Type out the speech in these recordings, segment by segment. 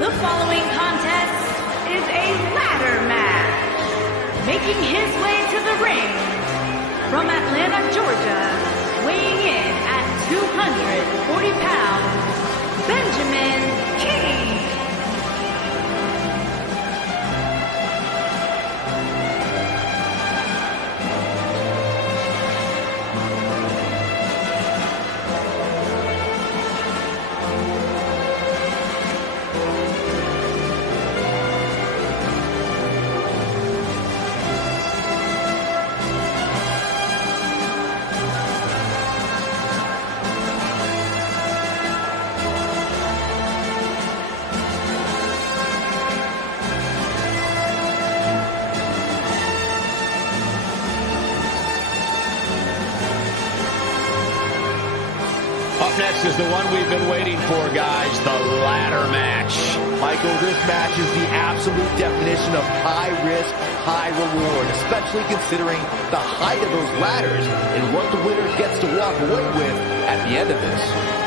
The following contest is a ladder match. Making his way to the ring from Atlanta, Georgia, weighing in at 240 pounds, Benjamin King. Up next is the one we've been waiting for, guys, the ladder match. Michael, this match is the absolute definition of high risk, high reward, especially considering the height of those ladders and what the winner gets to walk away with at the end of this.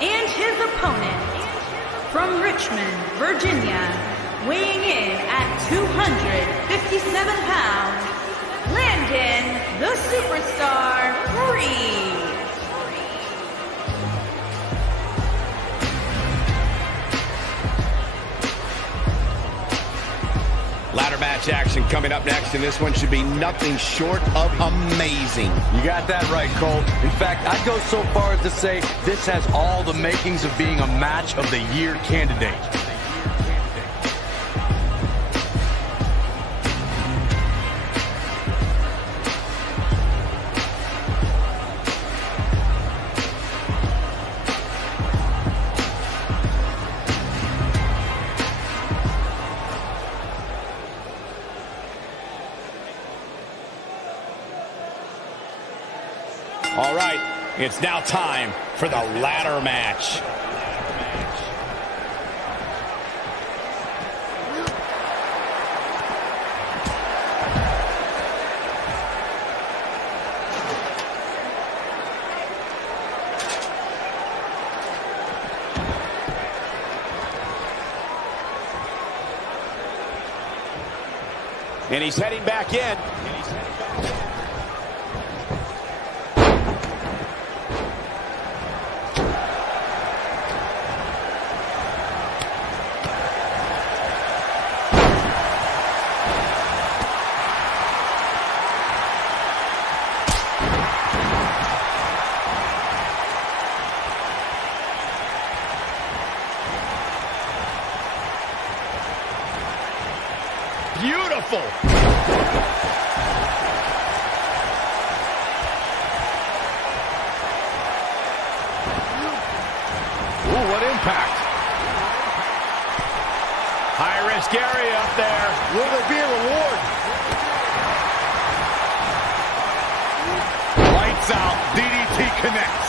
And his opponent, from Richmond, Virginia, weighing in at 257 pounds, Landon the Superstar Breeze. Ladder match action coming up next, and this one should be nothing short of amazing. You got that right, Cole. In fact, I'd go so far as to say this has all the makings of being a match of the year candidate. All right, it's now time for the ladder match. And he's heading back in. Beautiful. Ooh, what impact. High risk area up there. Will there be a reward? Lights out. DDT connects.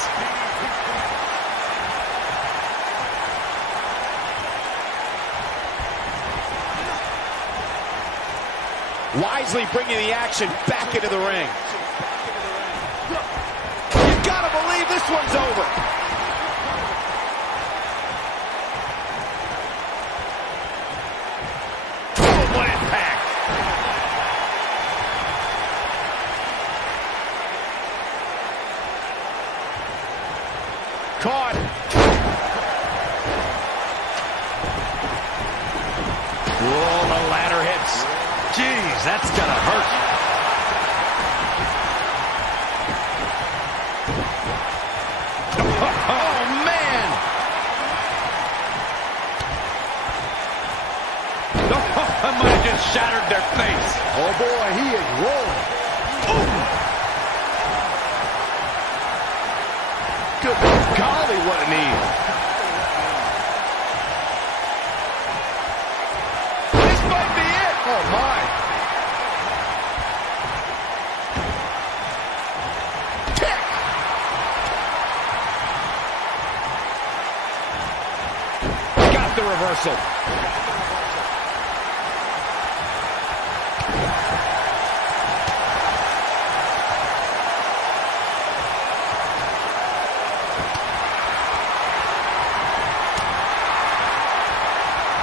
Wisely bringing the action back into the ring. You gotta believe this one's over. Oh, what impact. Caught. Whoa, the ladder hits. Jeez, that's gonna hurt. shattered their face. Oh boy, he is rolling. Good golly, what a knee. This might be it. Oh, my. Kick. Got the reversal.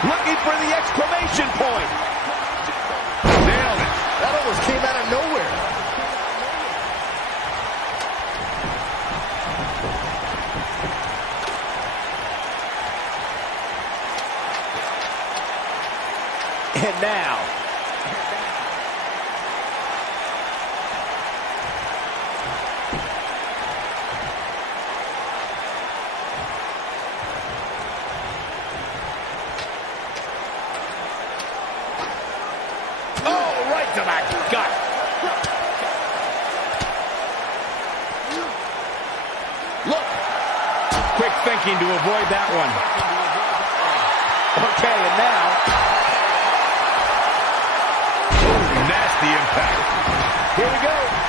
Looking for the exclamation point. Nailed it. That almost came out of nowhere. And now, Oh, right to the gut. Look. Quick thinking to avoid that one. okay, and now, Nasty impact. here we go.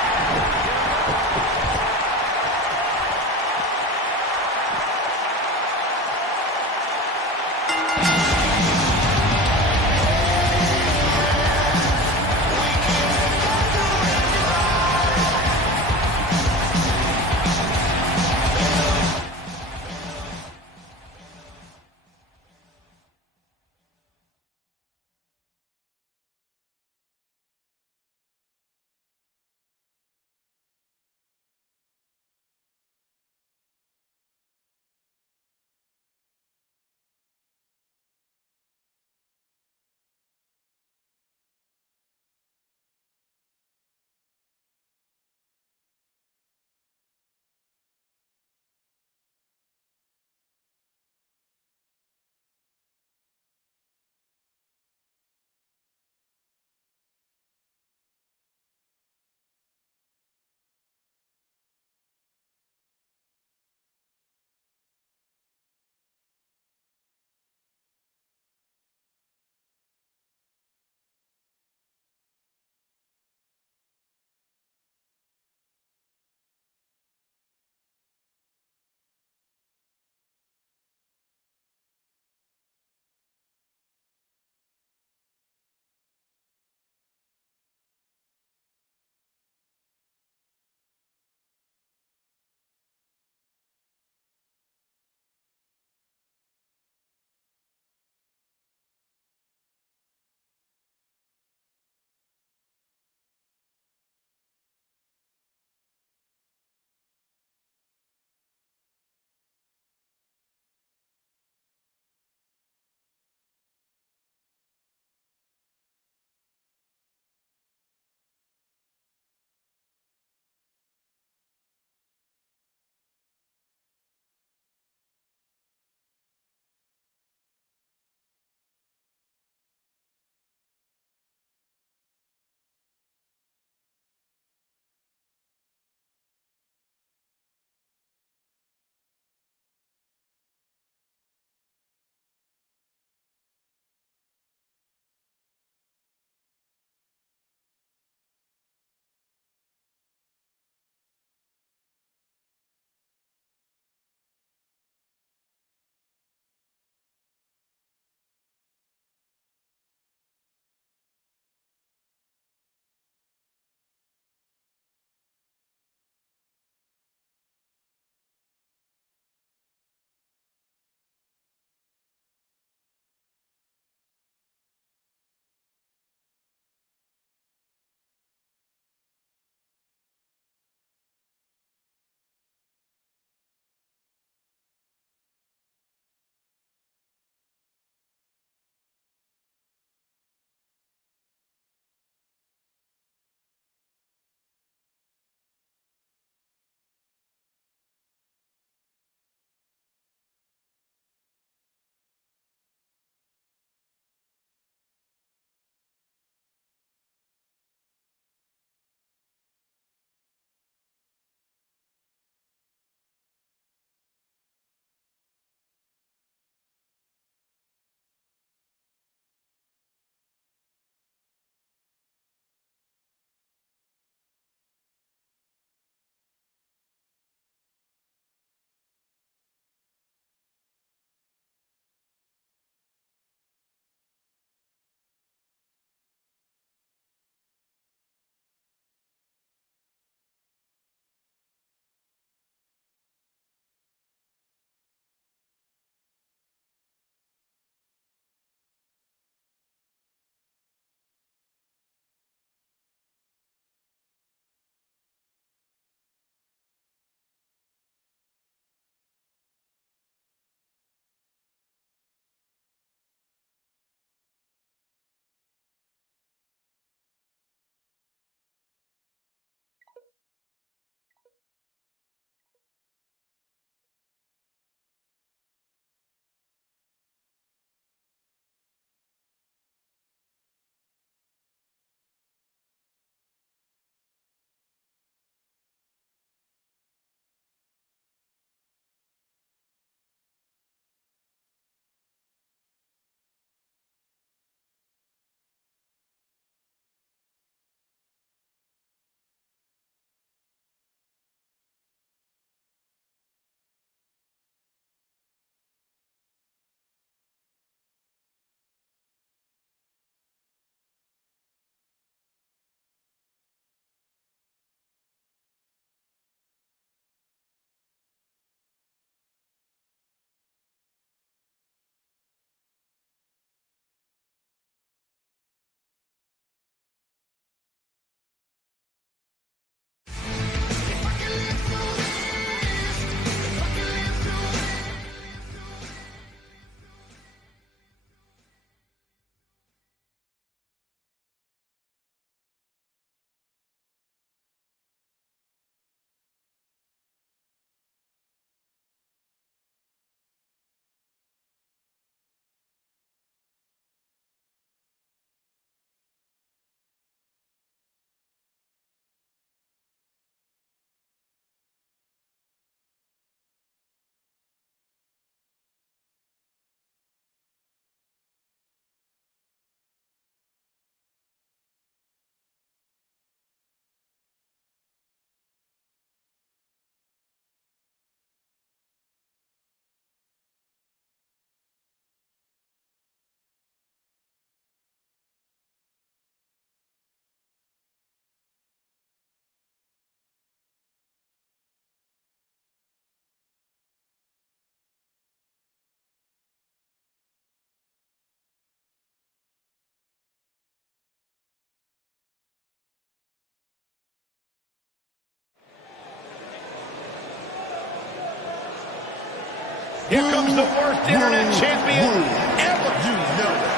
Here comes the worst internet champion ever. You know it.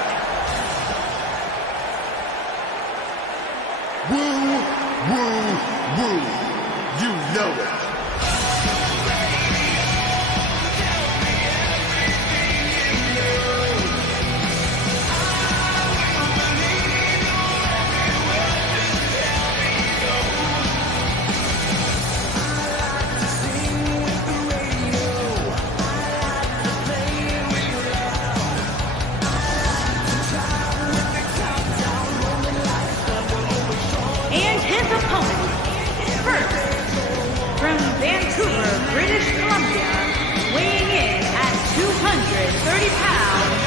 Woo, woo, woo. You know it. And his opponent, first, from Vancouver, British Columbia, weighing in at 230 pounds,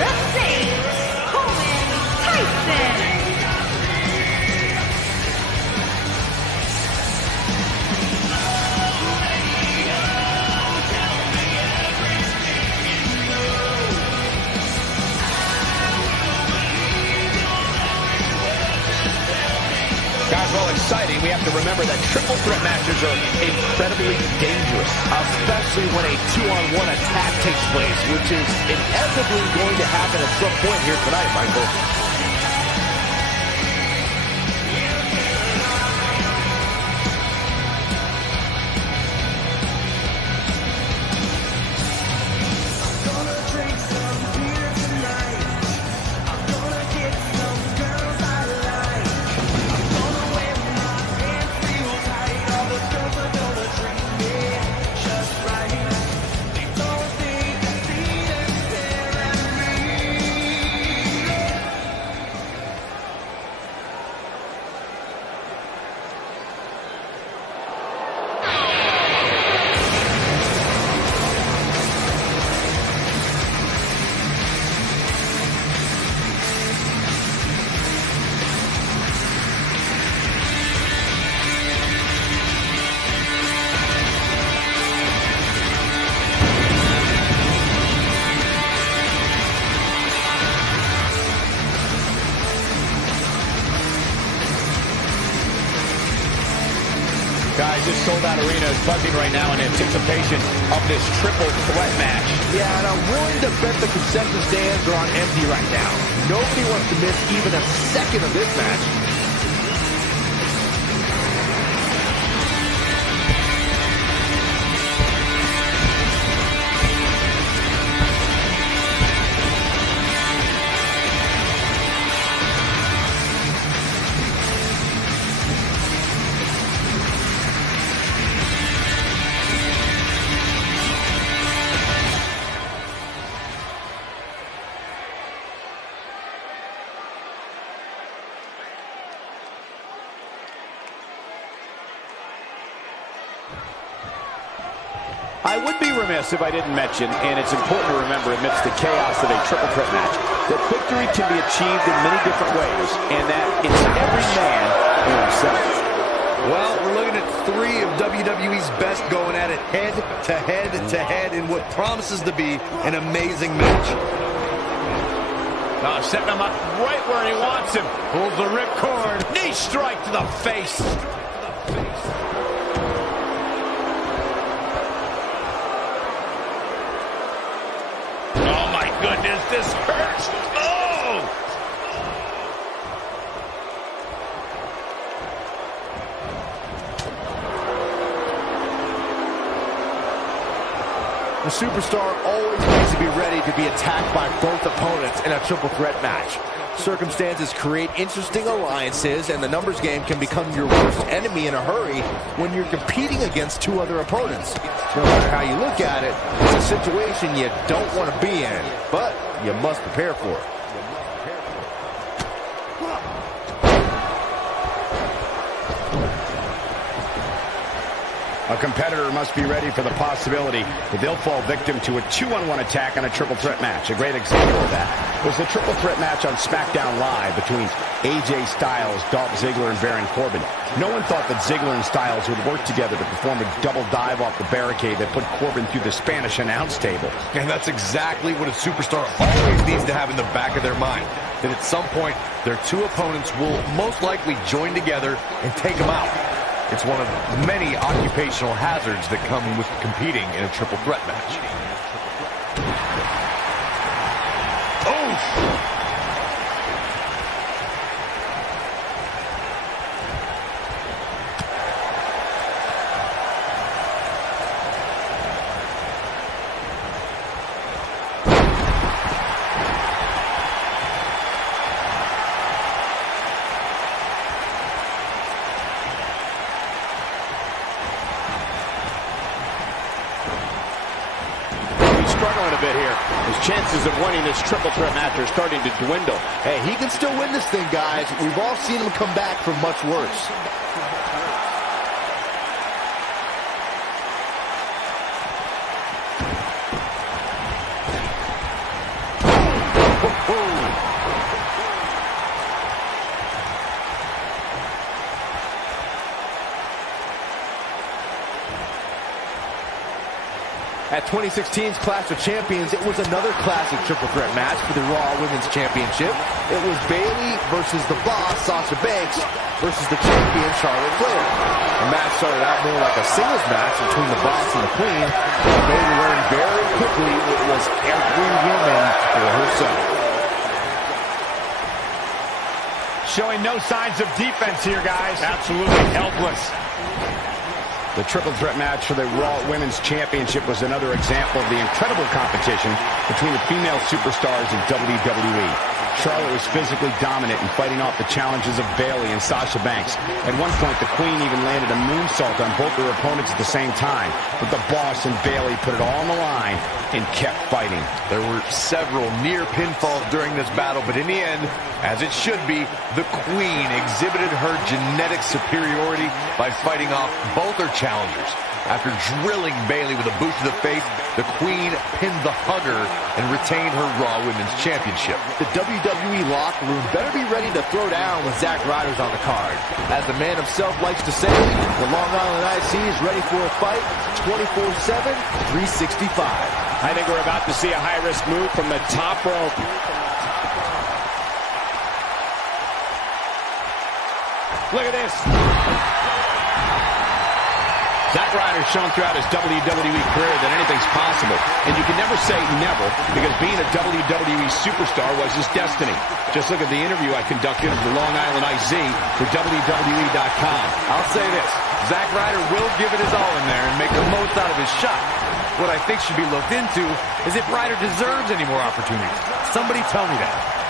the Saint, Coleman Tyson. Guys, while exciting, we have to remember that triple threat matches are incredibly dangerous. Especially when a 2-on-1 attack takes place, which is inevitably going to happen at some point here tonight, Michael. Guys, this sold-out arena is buzzing right now in anticipation of this triple threat match. Yeah, and I'm willing to bet the concession stands are on empty right now. Nobody wants to miss even a second of this match. I would be remiss if I didn't mention, and it's important to remember amidst the chaos of a triple threat match, that victory can be achieved in many different ways, and that it's every man for himself. Well, we're looking at 3 of WWE's best going at it head-to-head in what promises to be an amazing match. Oh, setting him up right where he wants him. Pulls the ripcord. Knee strike to the face. Oh, my goodness, this hurts. Oh! The superstar always needs to be ready to be attacked by both opponents in a triple threat match. Circumstances create interesting alliances, and the numbers game can become your worst enemy in a hurry when you're competing against 2 other opponents. No matter how you look at it, it's a situation you don't want to be in, but you must prepare for it. A competitor must be ready for the possibility that they'll fall victim to a 2-on-1 attack on a triple threat match. A great example of that was the triple threat match on SmackDown Live between AJ Styles, Dolph Ziggler, and Baron Corbin. No one thought that Ziggler and Styles would work together to perform a double dive off the barricade that put Corbin through the Spanish announce table. And that's exactly what a superstar always needs to have in the back of their mind. That at some point, their 2 opponents will most likely join together and take them out. It's one of many occupational hazards that come with competing in a triple threat match. Oh! Struggling a bit here. His chances of winning this triple threat match are starting to dwindle. Hey, he can still win this thing, guys. We've all seen him come back from much worse. At 2016's Clash of Champions, it was another classic triple threat match for the Raw Women's Championship. It was Bayley versus the Boss, Sasha Banks, versus the champion, Charlotte Flair. The match started out more like a singles match between the Boss and the Queen. Bayley learned very quickly it was every woman for herself. Showing no signs of defense here, guys. Absolutely helpless. The triple threat match for the Raw Women's Championship was another example of the incredible competition between the female superstars of WWE. Charlotte was physically dominant in fighting off the challenges of Bayley and Sasha Banks. At one point, the Queen even landed a moonsault on both their opponents at the same time. But the Boss and Bayley put it all on the line and kept fighting. There were several near pinfalls during this battle, but in the end, as it should be, the Queen exhibited her genetic superiority by fighting off both her challengers. After drilling Bayley with a boot to the face, the Queen pinned the Hugger and retained her Raw Women's Championship. The WWE locker room better be ready to throw down when Zack Ryder's on the card. As the man himself likes to say, the Long Island IC is ready for a fight 24/7, 365. I think we're about to see a high-risk move from the top rope. Look at this. Zack Ryder's shown throughout his WWE career that anything's possible. And you can never say never, because being a WWE superstar was his destiny. Just look at the interview I conducted of the Long Island IZ for WWE.com. I'll say this, Zack Ryder will give it his all in there and make the most out of his shot. What I think should be looked into is if Ryder deserves any more opportunities. Somebody tell me that.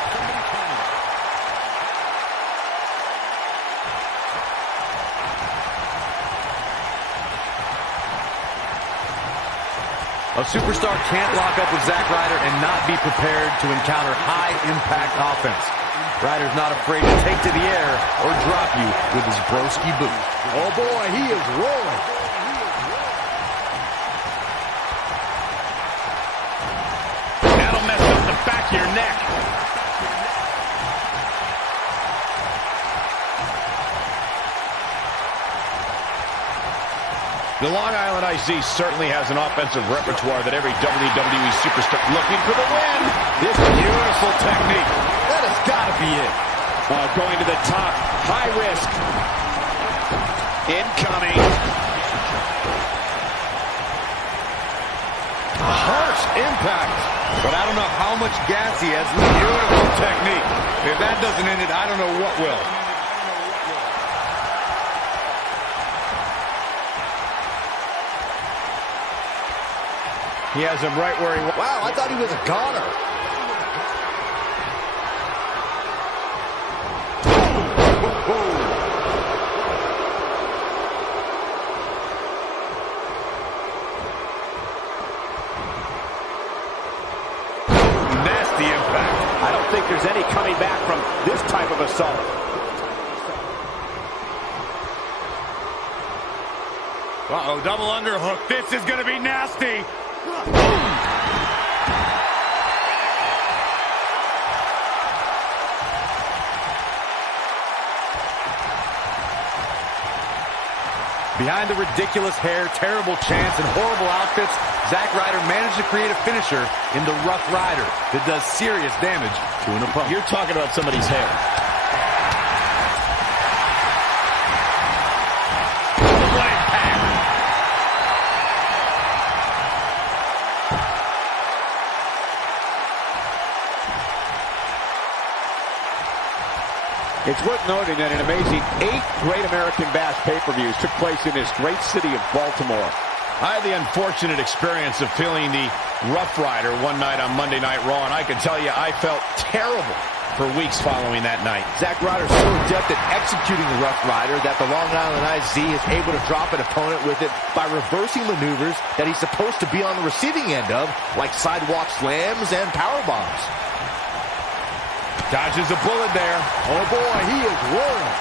A superstar can't lock up with Zack Ryder and not be prepared to encounter high-impact offense. Ryder's not afraid to take to the air or drop you with his broski boot. Oh boy, he is rolling. That'll mess up the back of your neck. The Long Island IZ certainly has an offensive repertoire that every WWE superstar looking for the win. This beautiful technique. That has got to be it. Going to the top. High risk. Incoming. Harsh impact. But I don't know how much gas he has. Beautiful technique. If that doesn't end it, I don't know what will. He has him right where he wants. Wow, I thought he was a goner. Nasty impact. I don't think there's any coming back from this type of assault. Uh-oh, double underhook. This is going to be nasty. Behind the ridiculous hair, terrible chants, and horrible outfits, Zack Ryder managed to create a finisher in the Rough Rider that does serious damage to an opponent. You're talking about somebody's hair. It's worth noting that an amazing 8 Great American Bash pay-per-views took place in this great city of Baltimore. I had the unfortunate experience of feeling the Rough Rider one night on Monday Night Raw, and I can tell you I felt terrible for weeks following that night. Zack Ryder's so adept at executing the Rough Rider that the Long Island IZ is able to drop an opponent with it by reversing maneuvers that he's supposed to be on the receiving end of, like sidewalk slams and power bombs. Dodges a bullet there. Oh boy, he is rolling.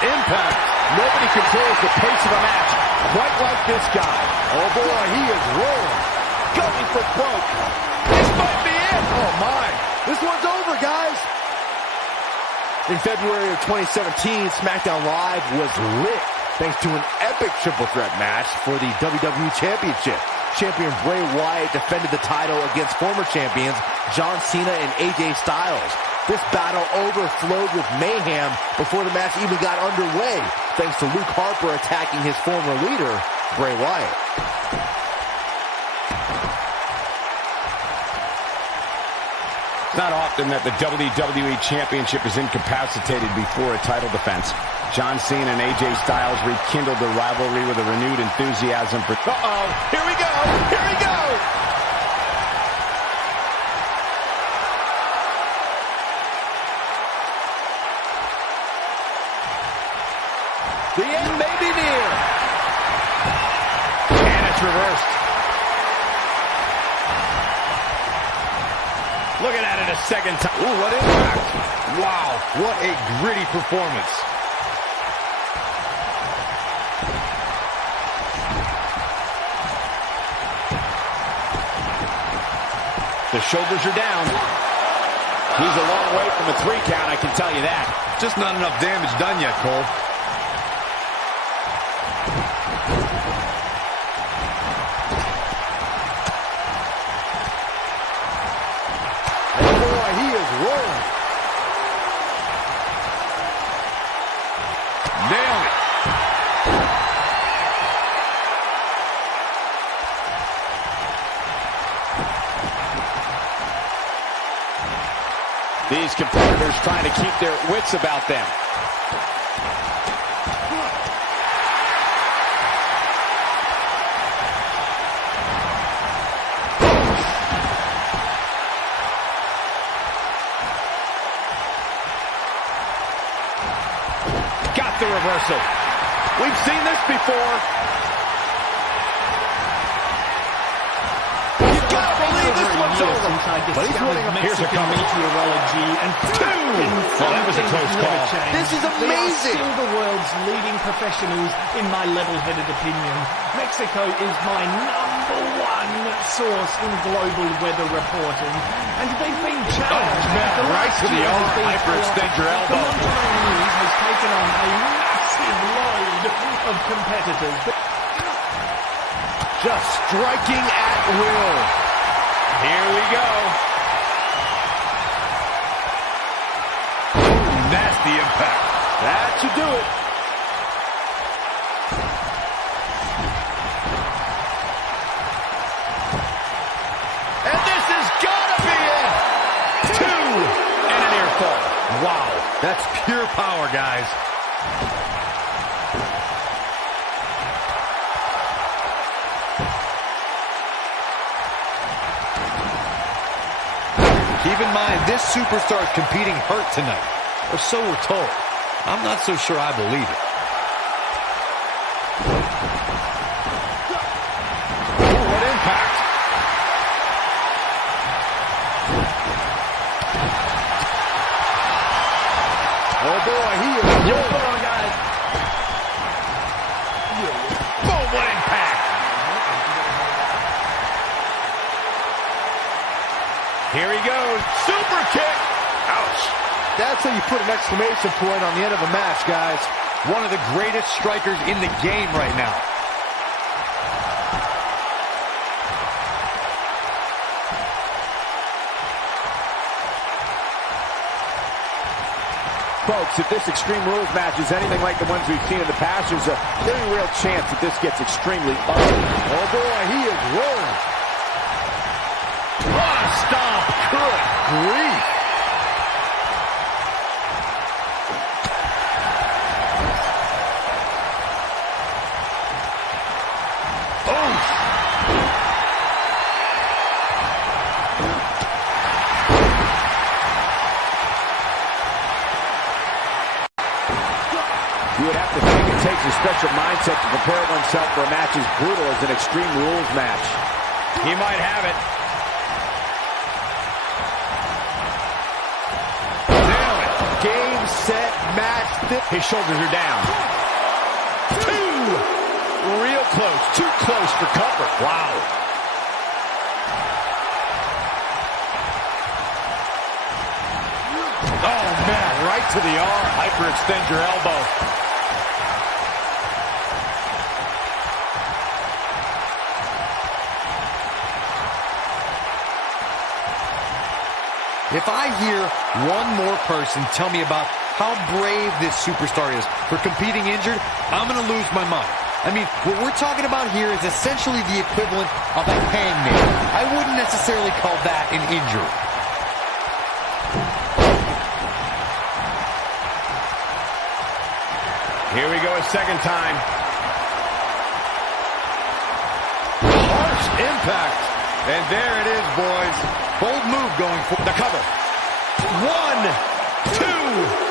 Impact. Nobody controls the pace of a match quite like this guy. Oh boy, he is rolling. Going for broke. This might be it. Oh my. This one's over, guys. In February of 2017, SmackDown Live was lit thanks to an epic triple threat match for the WWE Championship. Champion Bray Wyatt defended the title against former champions John Cena and AJ Styles. This battle overflowed with mayhem before the match even got underway, thanks to Luke Harper attacking his former leader, Bray Wyatt. It's not often that the WWE Championship is incapacitated before a title defense. John Cena and AJ Styles rekindled the rivalry with a renewed enthusiasm for... Uh-oh, here we go, here we go! The end may be near. And it's reversed. Looking at it a second time. Ooh, what impact. Wow, what a gritty performance. The shoulders are down. He's a long way from a 3 count, I can tell you that. Just not enough damage done yet, Cole. These competitors trying to keep their wits about them. Got the reversal. We've seen this before. But he's running up. Here's a meteorology and 2. Well, that was a close call. This is amazing. They are still the world's leading professionals, in my level-headed opinion. Mexico is my #1 source in global weather reporting, and they've been challenged. Man, right to the elbow. Hyperextend your elbow. The Monterrey News has taken on a massive load of competitors. Just striking at will. Here we go. Nasty impact. That should do it. And this has got to be it. 2 and a near fall. Wow, that's pure power, guys. Keep in mind, this superstar is competing hurt tonight. Or so we're told. I'm not so sure I believe it. Ooh, what impact. Oh boy, he is rolling, guys. Boom, what impact. Here he goes. Super kick. Ouch. That's how you put an exclamation point on the end of a match, guys. One of the greatest strikers in the game right now. Folks, if this Extreme Rules match is anything like the ones we've seen in the past, there's a very real chance that this gets extremely ugly. Oh boy, he is rolling. What a stomp. Good grief. You would have to think it takes a special mindset to prepare oneself for a match as brutal as an Extreme Rules match. He might have it. Nailed it. Game, set, match. His shoulders are down. Two. Real close. Too close for comfort. Wow. Oh, man, right to the arm. Hyperextend your elbow. If I hear one more person tell me about how brave this superstar is for competing injured, I'm going to lose my mind. I mean, what we're talking about here is essentially the equivalent of a hangman. I wouldn't necessarily call that an injury. Here we go a second time. Harsh impact. And there it is, boys. Bold move going for the cover. 1, 2.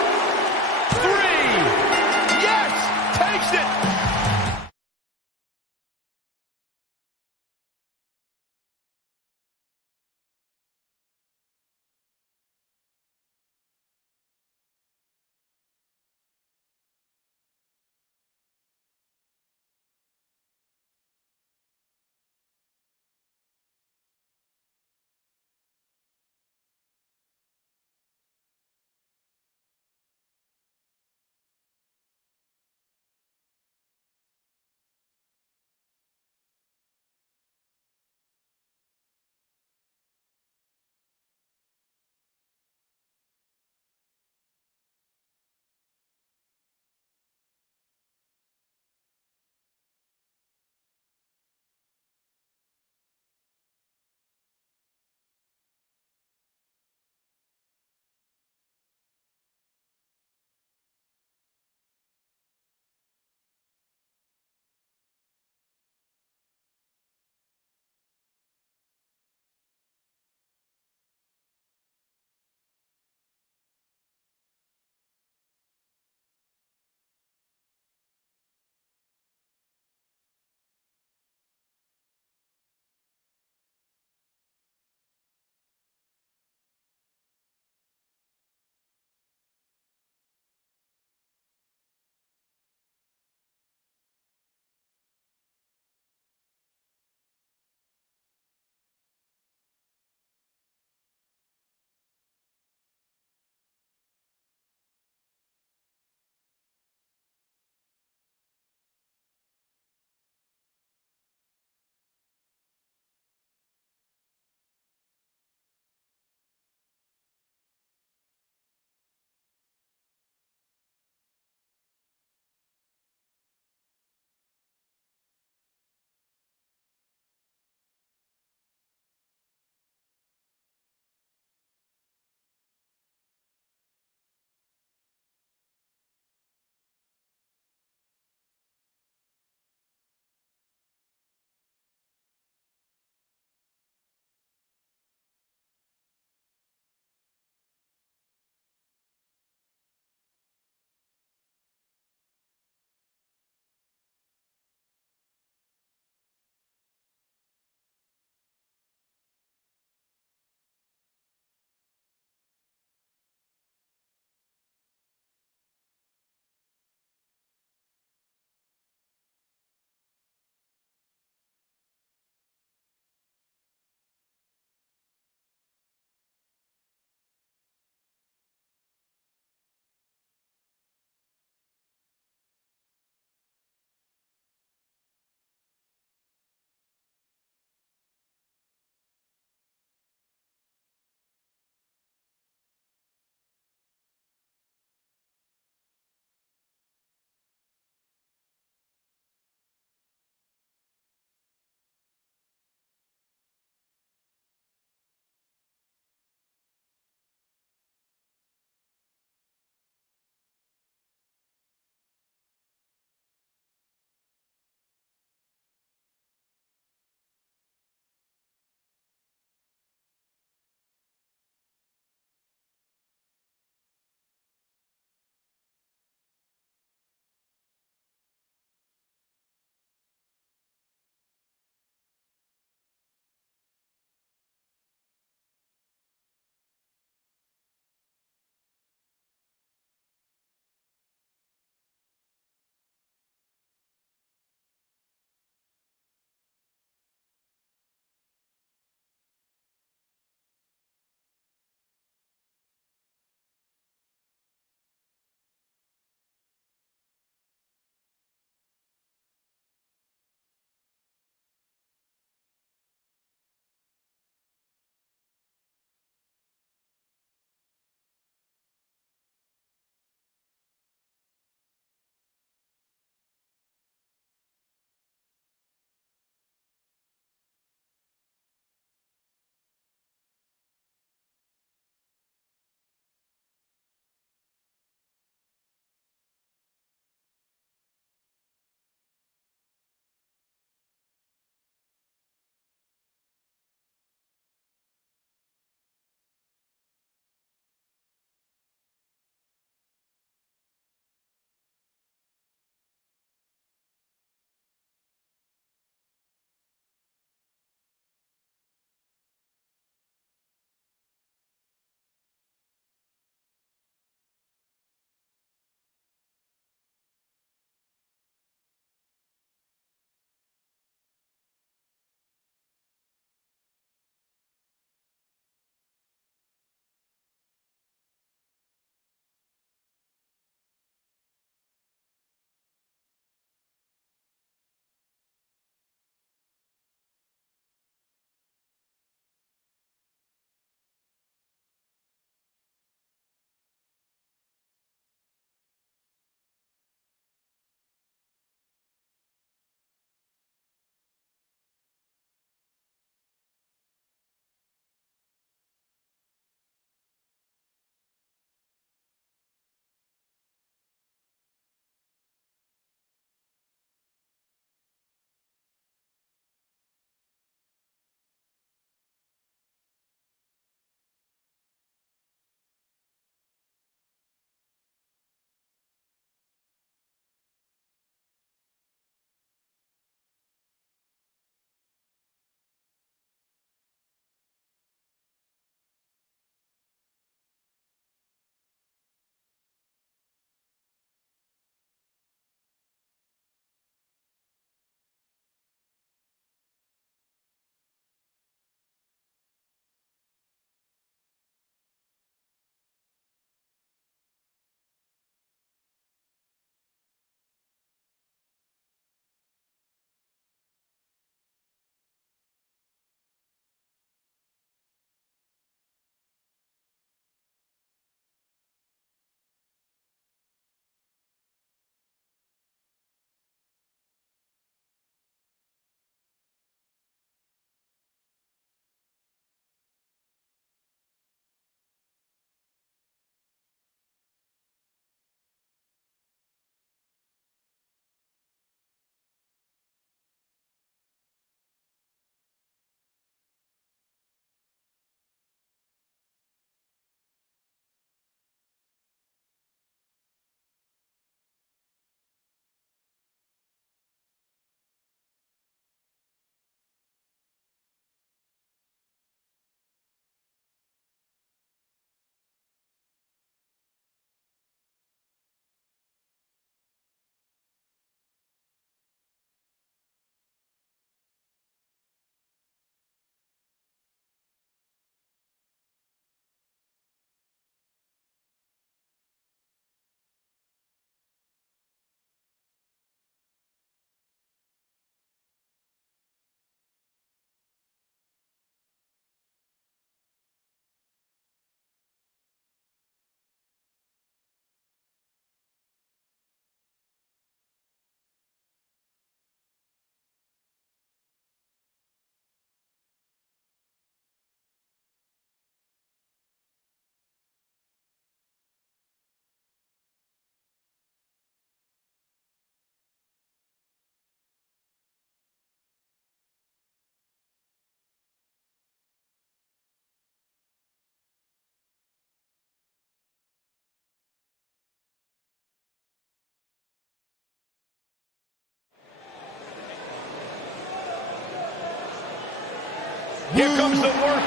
Here comes the work.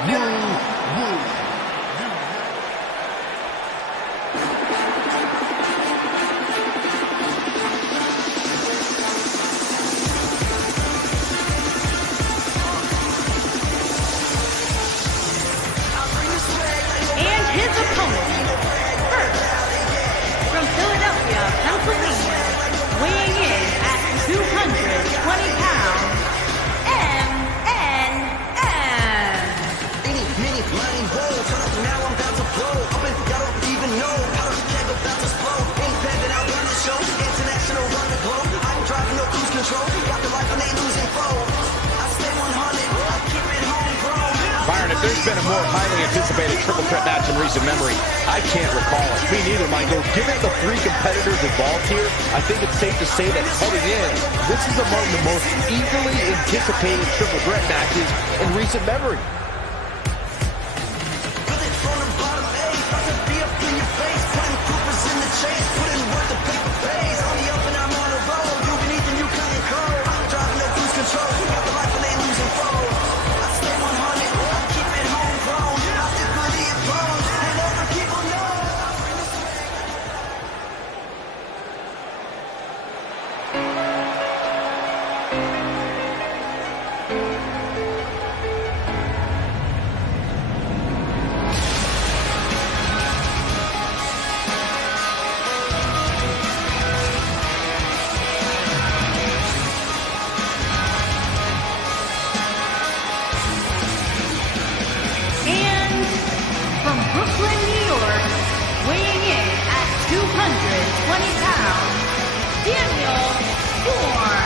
And his opponent, first, from Philadelphia, Pennsylvania, weighing in at 220 pounds, MNM. Byron, if there's been a more highly anticipated triple threat match in recent memory, I can't recall it. Me neither, Michael. Given the three competitors involved here, I think it's safe to say that heading in, this is among the most eagerly anticipated triple threat matches in recent memory. And from Brooklyn, New York, weighing in at 220 pounds, Daniel Storm.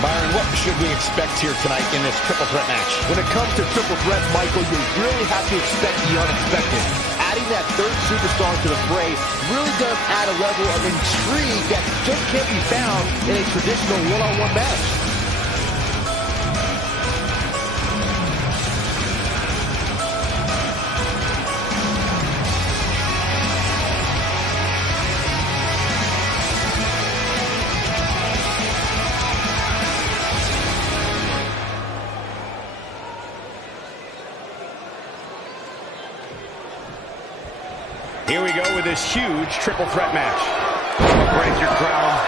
Byron, what should we expect here tonight in this triple threat match? When it comes to triple threats, Michael, you really have to expect the unexpected. Adding that third superstar to the fray really does add a level of intrigue that just can't be found in a traditional one-on-one match. Here we go with this huge triple threat match. Break your crown.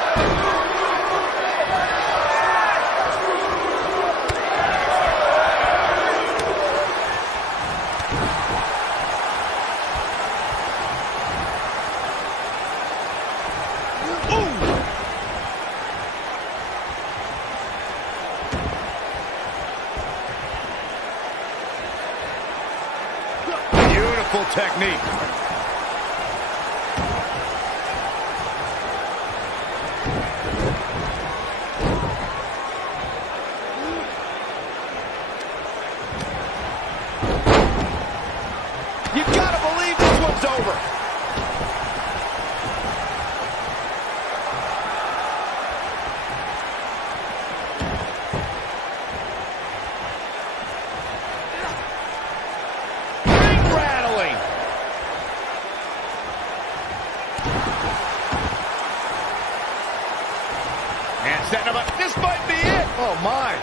Beautiful technique. You gotta believe this one's over. Rattling. And setting him up. This might be it. Oh, my.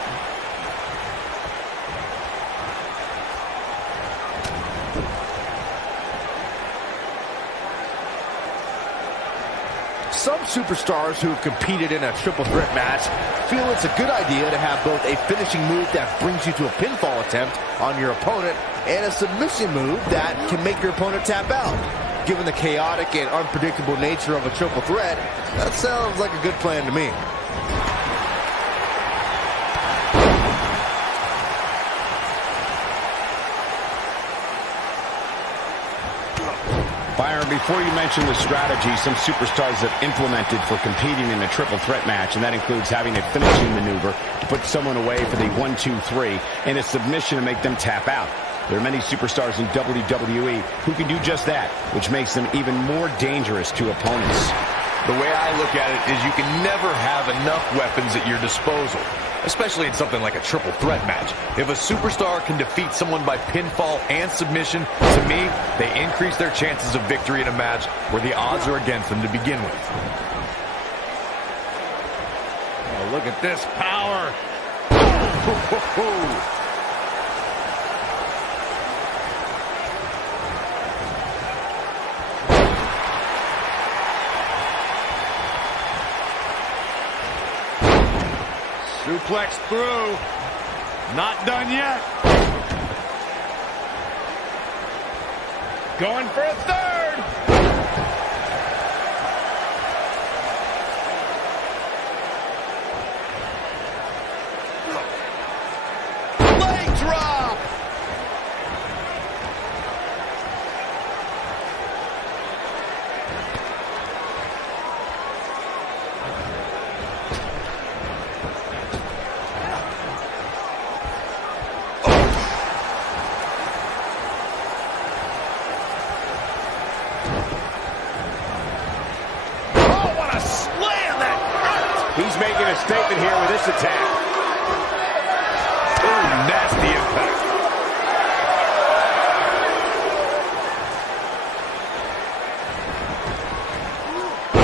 Some superstars who have competed in a triple threat match feel it's a good idea to have both a finishing move that brings you to a pinfall attempt on your opponent and a submission move that can make your opponent tap out. Given the chaotic and unpredictable nature of a triple threat, that sounds like a good plan to me. Byron, before you mention the strategy some superstars have implemented for competing in a triple threat match, and that includes having a finishing maneuver to put someone away for the 1, 2, 3 and a submission to make them tap out. There are many superstars in WWE who can do just that, which makes them even more dangerous to opponents. The way I look at it is you can never have enough weapons at your disposal, especially in something like a triple threat match. If a superstar can defeat someone by pinfall and submission, to me, they increase their chances of victory in a match where the odds are against them to begin with. Oh, look at this power. Suplex through. Not done yet. Going for a third. Leg drop. He's making a statement here with this attack. Ooh, nasty impact.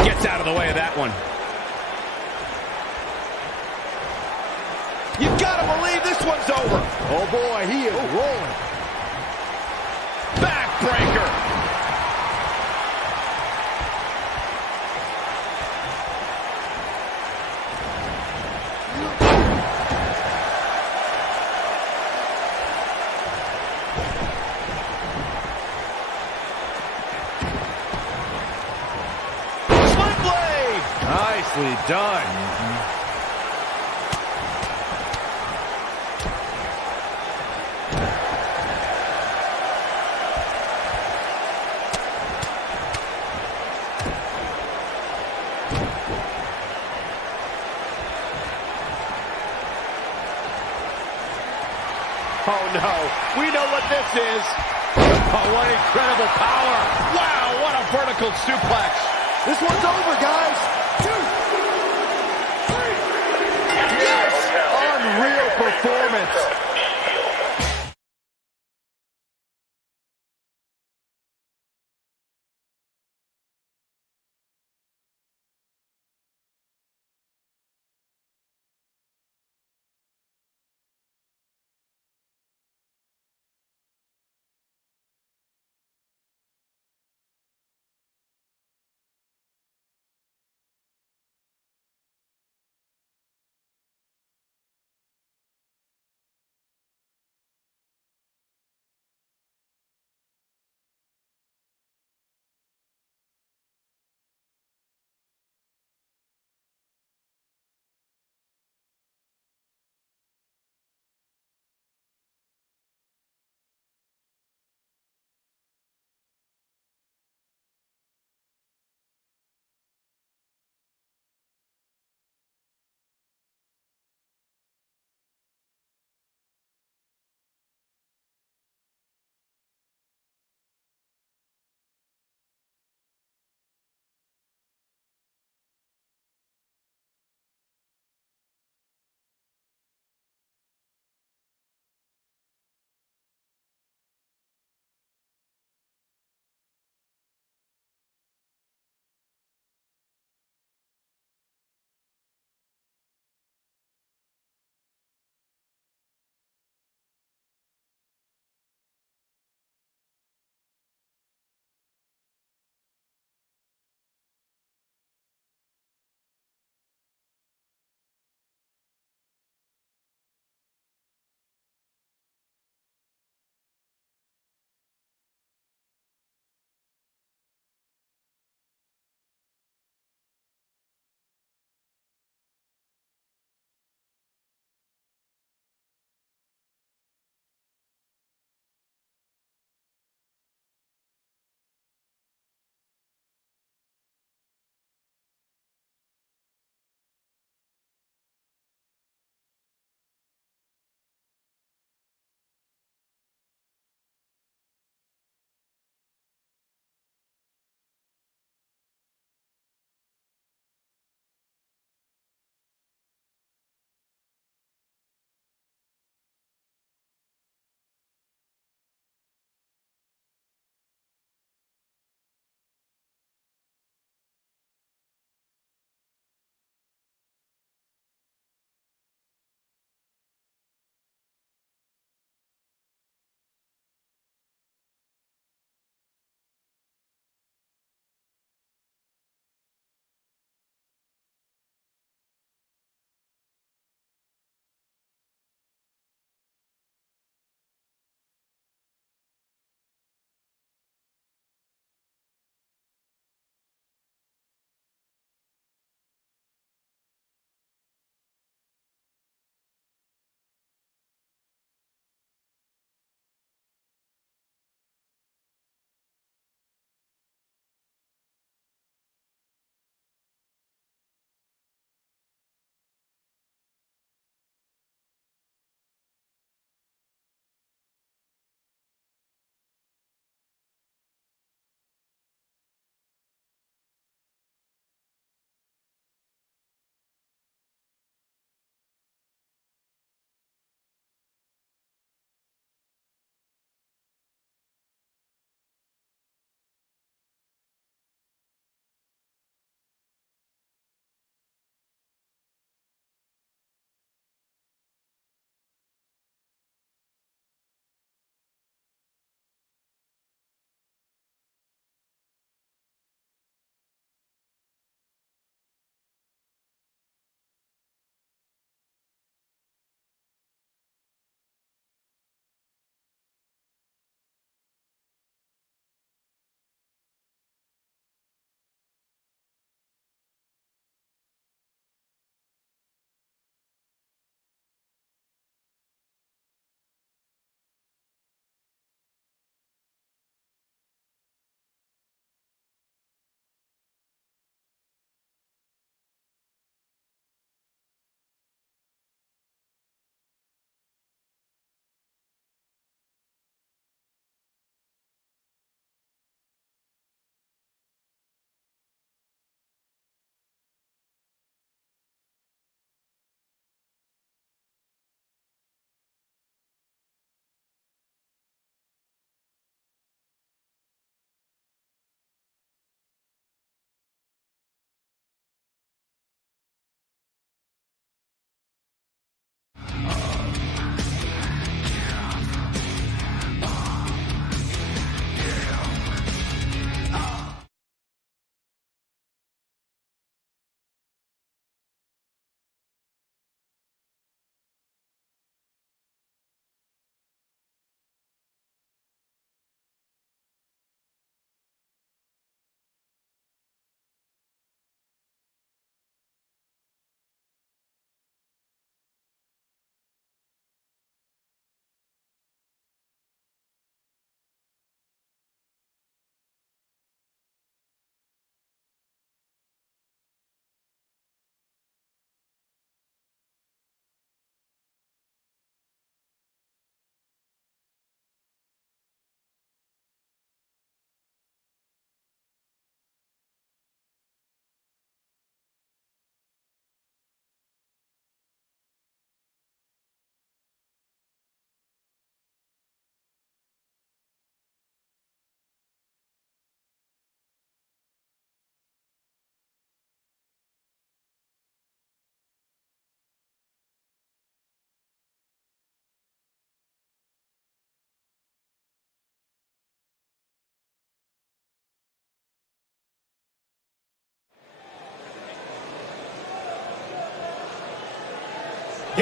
Gets out of the way of that one. You gotta believe this one's over. Oh boy, he is rolling. Backbreaker. Nicely done. Oh no, we know what this is. Oh, what incredible power. Wow, what a vertical suplex. This one's over, guys. 2, 3. Yes! Unreal performance.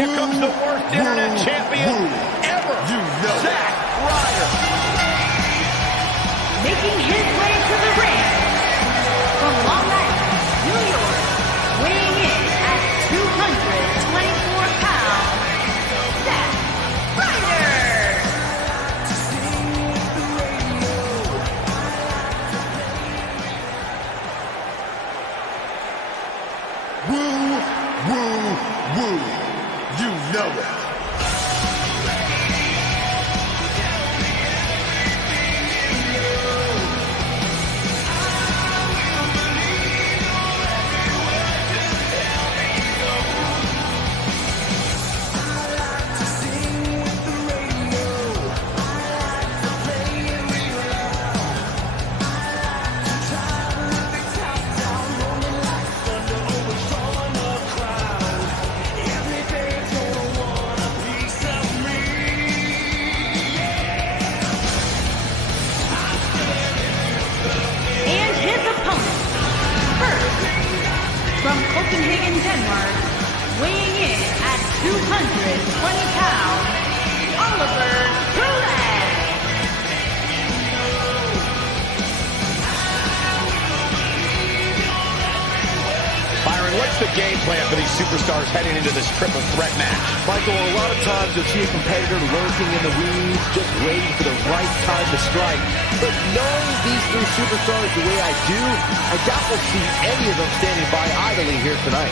Here comes the worst internet champion ever, You know it. Zack Ryder. Making his way to the ring from Long Island, New York, weighing in at 224 pounds, Zack Ryder. Woo, woo, woo. You know it. And his opponent, first, from Copenhagen, Denmark, weighing in at 220 pounds, Oliver Perez. Byron, what's the game plan for these superstars heading into this triple threat match? Michael, a lot of times you'll see a competitor lurking in the weeds, just waiting for the right time to strike. But knowing these three superstars the way I do, I doubt we'll see any of them standing by idly here tonight.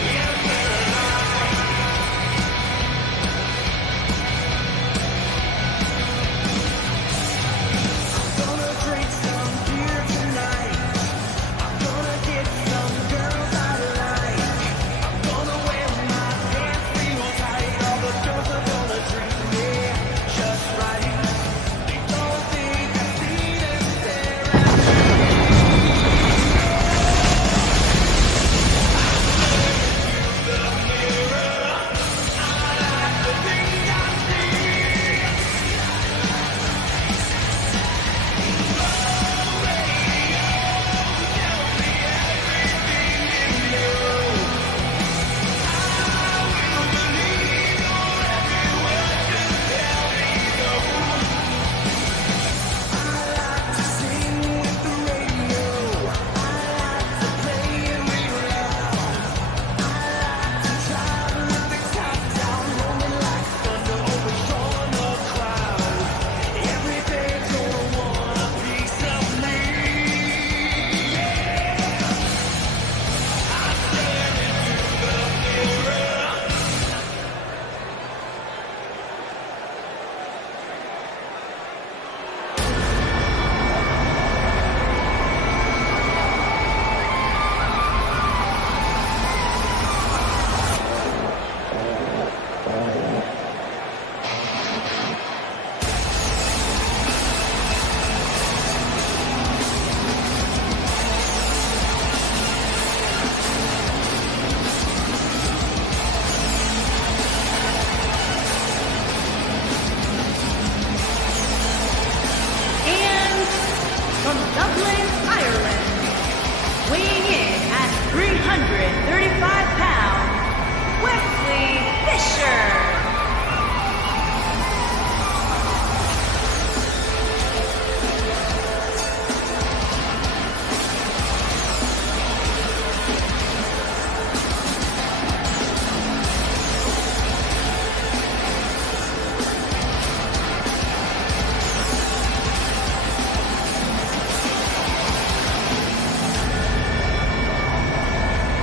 From Dublin, Ireland, weighing in at 335 pounds, Wesley Fisher.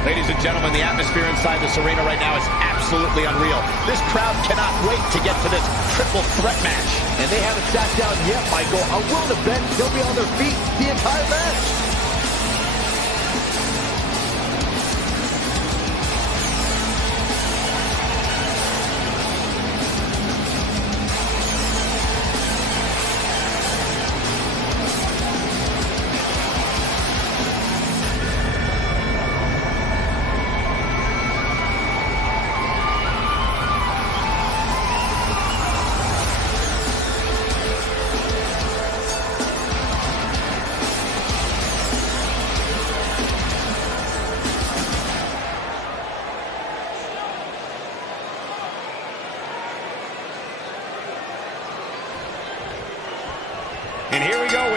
Ladies and gentlemen, the atmosphere inside this arena right now is absolutely unreal. This crowd cannot wait to get to this triple threat match. And they haven't sat down yet, Michael. I'm willing to bet they'll be on their feet the entire match.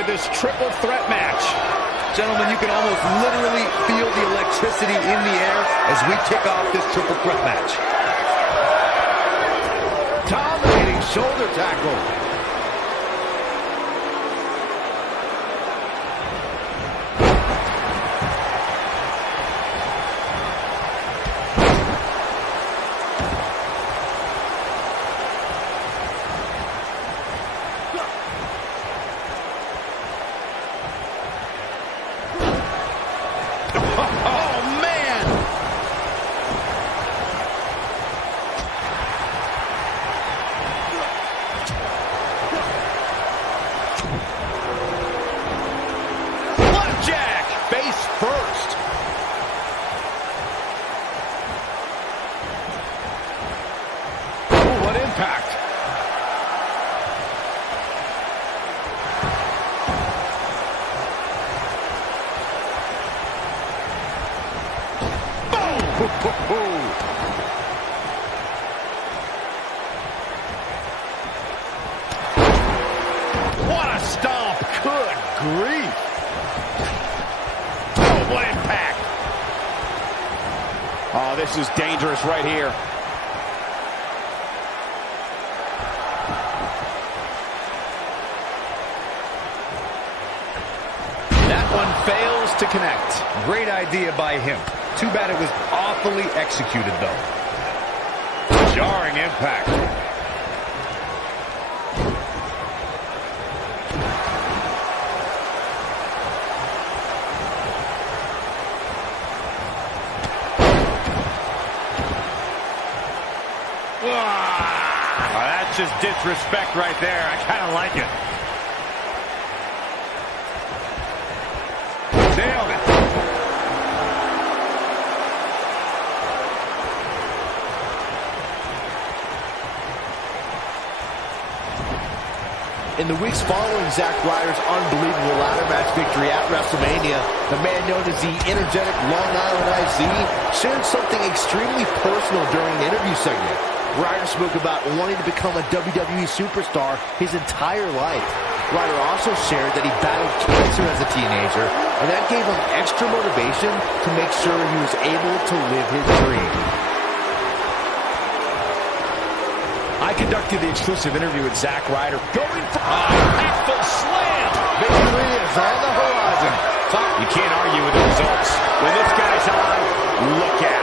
with this triple threat match. Gentlemen, you can almost literally feel the electricity in the air as we kick off this triple threat match. Dominating shoulder tackle. What a stomp. Good grief. Oh, what impact. Oh, this is dangerous right here. That one fails to connect. Great idea by him. Too bad it was awfully executed, though. Jarring impact. That's just disrespect right there. I kind of like it. Nailed it. In the weeks following Zack Ryder's unbelievable ladder match victory at WrestleMania, the man known as the energetic Long Island IZ shared something extremely personal during an interview segment. Ryder spoke about wanting to become a WWE superstar his entire life. Ryder also shared that he battled cancer as a teenager, and that gave him extra motivation to make sure he was able to live his dream. I conducted the exclusive interview with Zack Ryder. Going for a impactful slam. Victory is on the horizon. You can't argue with the results. When this guy's on, look out.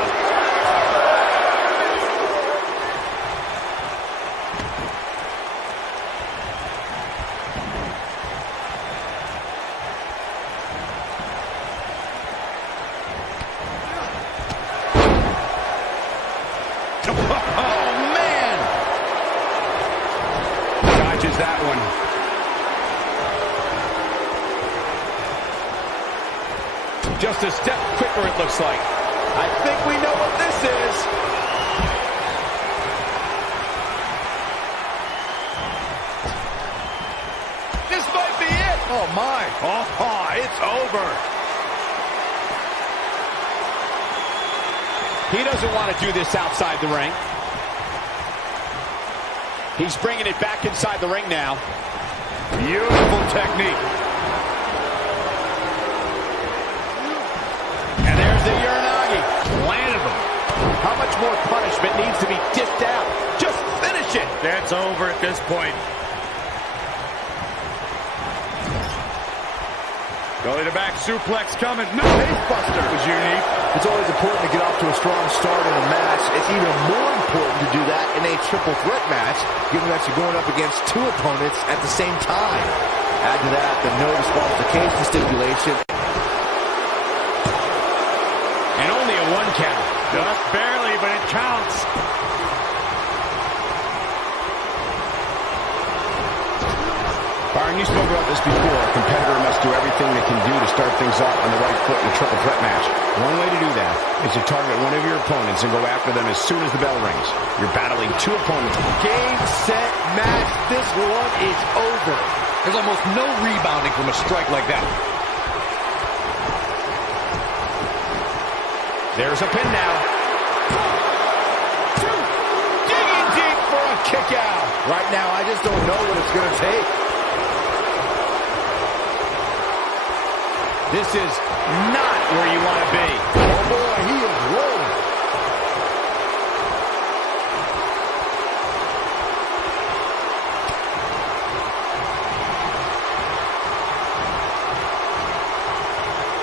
That one. Just a step quicker, it looks like. I think we know what this is. This might be it. Oh, my. Oh, it's over. He doesn't want to do this outside the ring. He's bringing it back inside the ring now. Beautiful technique. And there's the Uranagi. Landed him. How much more punishment needs to be dished out? Just finish it. That's over at this point. Belly to back suplex coming. No, facebuster was unique. It's always important to get off to a strong start in a match. It's even more important to do that in a triple threat match, given that you're going up against two opponents at the same time. Add to that the no disqualification stipulation. And only a 1 count. Just barely, but it counts. Byron, you spoke about this before. A competitor must do everything they can do to start things off on the right foot in a triple threat match. One way to do that is to target one of your opponents and go after them as soon as the bell rings. You're battling two opponents. Game, set, match. This one is over. There's almost no rebounding from a strike like that. There's a pin now. Digging deep for a kick out. Right now, I just don't know what it's going to take. This is not where you want to be. Oh boy, he is rolling.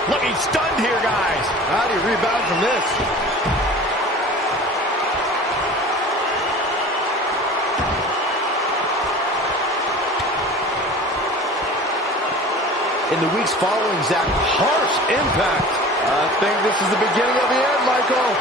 Looking stunned here, guys. How do you rebound from this? In the weeks following, Zach, harsh impact. I think this is the beginning of the end, Michael.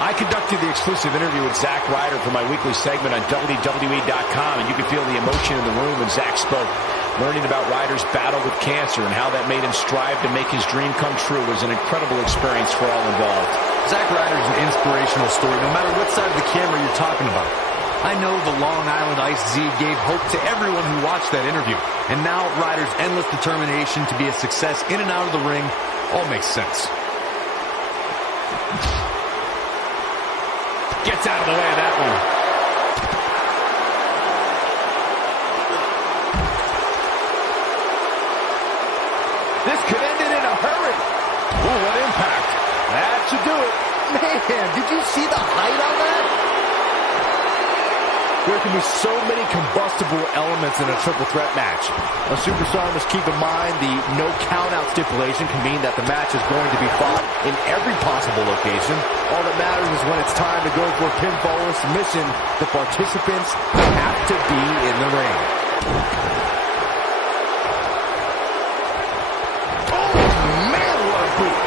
I conducted the exclusive interview with Zack Ryder for my weekly segment on WWE.com, and you could feel the emotion in the room when Zack spoke. Learning about Ryder's battle with cancer and how that made him strive to make his dream come true was an incredible experience for all involved. Zack Ryder's an inspirational story, no matter what side of the camera you're talking about. I know the Long Island Ice Z gave hope to everyone who watched that interview. And now Ryder's endless determination to be a success in and out of the ring all makes sense. Gets out of the way of that one. This could end it in a hurry. Ooh, what impact. That should do it. Man, did you see the height on that? There can be so many combustible elements in a triple threat match. A superstar must keep in mind the no count-out stipulation can mean that the match is going to be fought in every possible location. All that matters is when it's time to go for a pinfall or submission, the participants have to be in the ring. Oh, man, what a boot.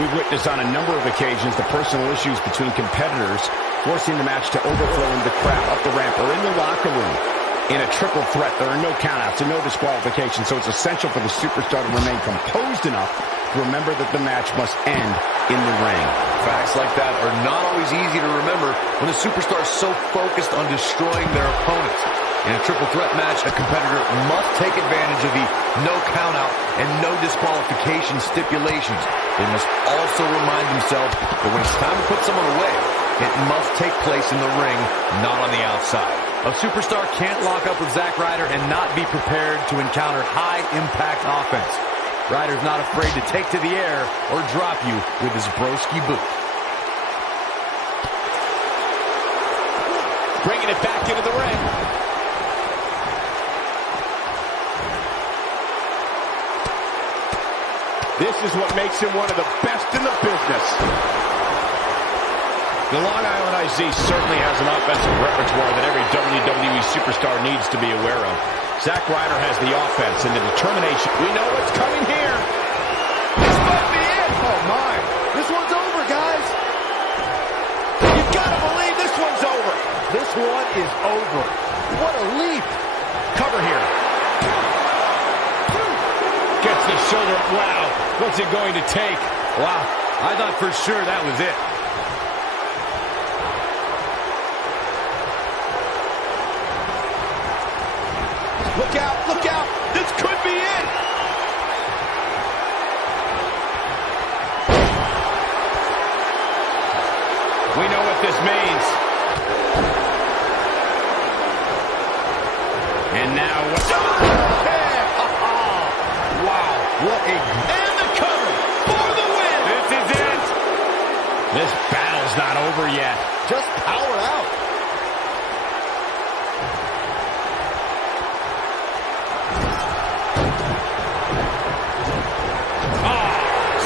We've witnessed on a number of occasions the personal issues between competitors forcing the match to overflow into the crowd, up the ramp, or in the locker room. In a triple threat, there are no countouts and no disqualifications, so it's essential for the superstar to remain composed enough to remember that the match must end in the ring. Facts like that are not always easy to remember when a superstar is so focused on destroying their opponent. In a triple threat match, a competitor must take advantage of the no countout and no disqualification stipulations. They must also remind themselves that when it's time to put someone away, it must take place in the ring, not on the outside. A superstar can't lock up with Zack Ryder and not be prepared to encounter high-impact offense. Ryder's not afraid to take to the air or drop you with his broski boot. Bringing it back into the ring. This is what makes him one of the best in the business. The Long Island IZ certainly has an offensive repertoire that every WWE superstar needs to be aware of. Zack Ryder has the offense and the determination. We know what's coming here. This might be it. Oh, my. This one's over, guys. You've got to believe this one's over. This one is over. What a leap. Cover here. Gets the shoulder. Wow. What's it going to take? Wow, I thought for sure that was it. Look out, look out. This could be it. We know what this means. And now what? Wow, what a... And the cover for the win. This is it. This battle's not over yet. Just power out.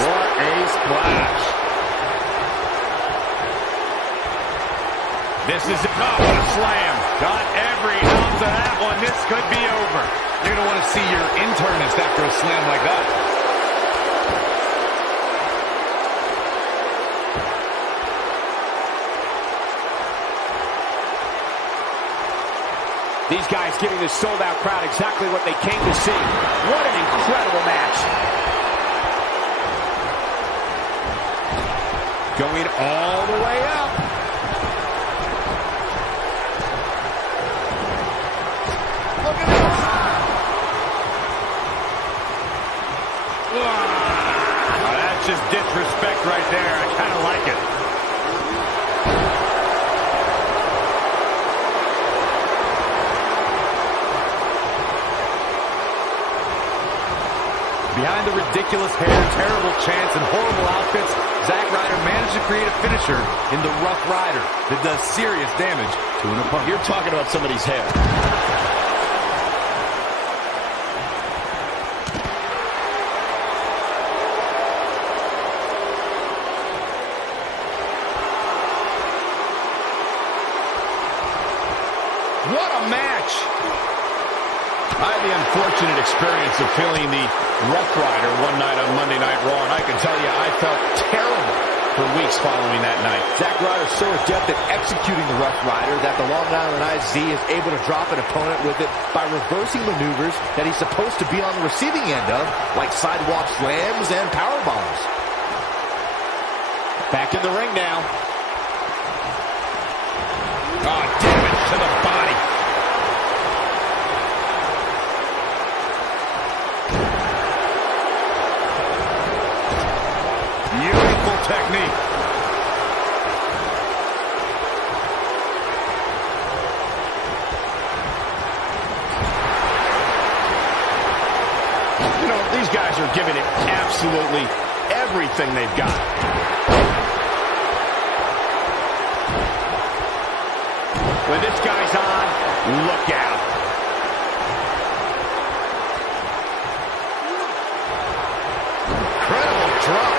What a splash. This is it. Oh, what a slam. Got every ounce of that one. This could be over. You're going to want to see your internist after a slam like that. These guys giving this sold-out crowd exactly what they came to see. What an incredible match. Going all the way up. vicious disrespect right there. I kind of like it. Behind the ridiculous hair, terrible chants, and horrible outfits, Zack Ryder managed to create a finisher in the Rough Rider that does serious damage to an opponent. You're talking about somebody's hair. What a match! I had the unfortunate experience of feeling the Rough Rider one night on Monday Night Raw, and I can tell you I felt terrible for weeks following that night. Zack Ryder is so adept at executing the Rough Rider that the Long Island IZ is able to drop an opponent with it by reversing maneuvers that he's supposed to be on the receiving end of, like sidewalk slams and power bombs. Back in the ring now. Oh, damage to the body. Beautiful technique. You know, these guys are giving it absolutely everything they've got. When this guy's on, look out. Incredible drop.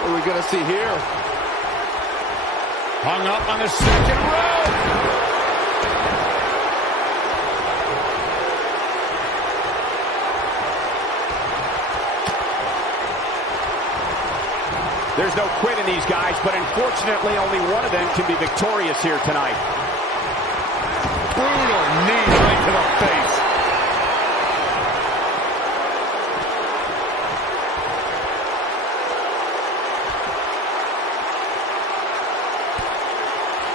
What are we going to see here? Hung up on the second rope. There's no quit in these guys, but unfortunately only one of them can be victorious here tonight. Brutal knee right to the face.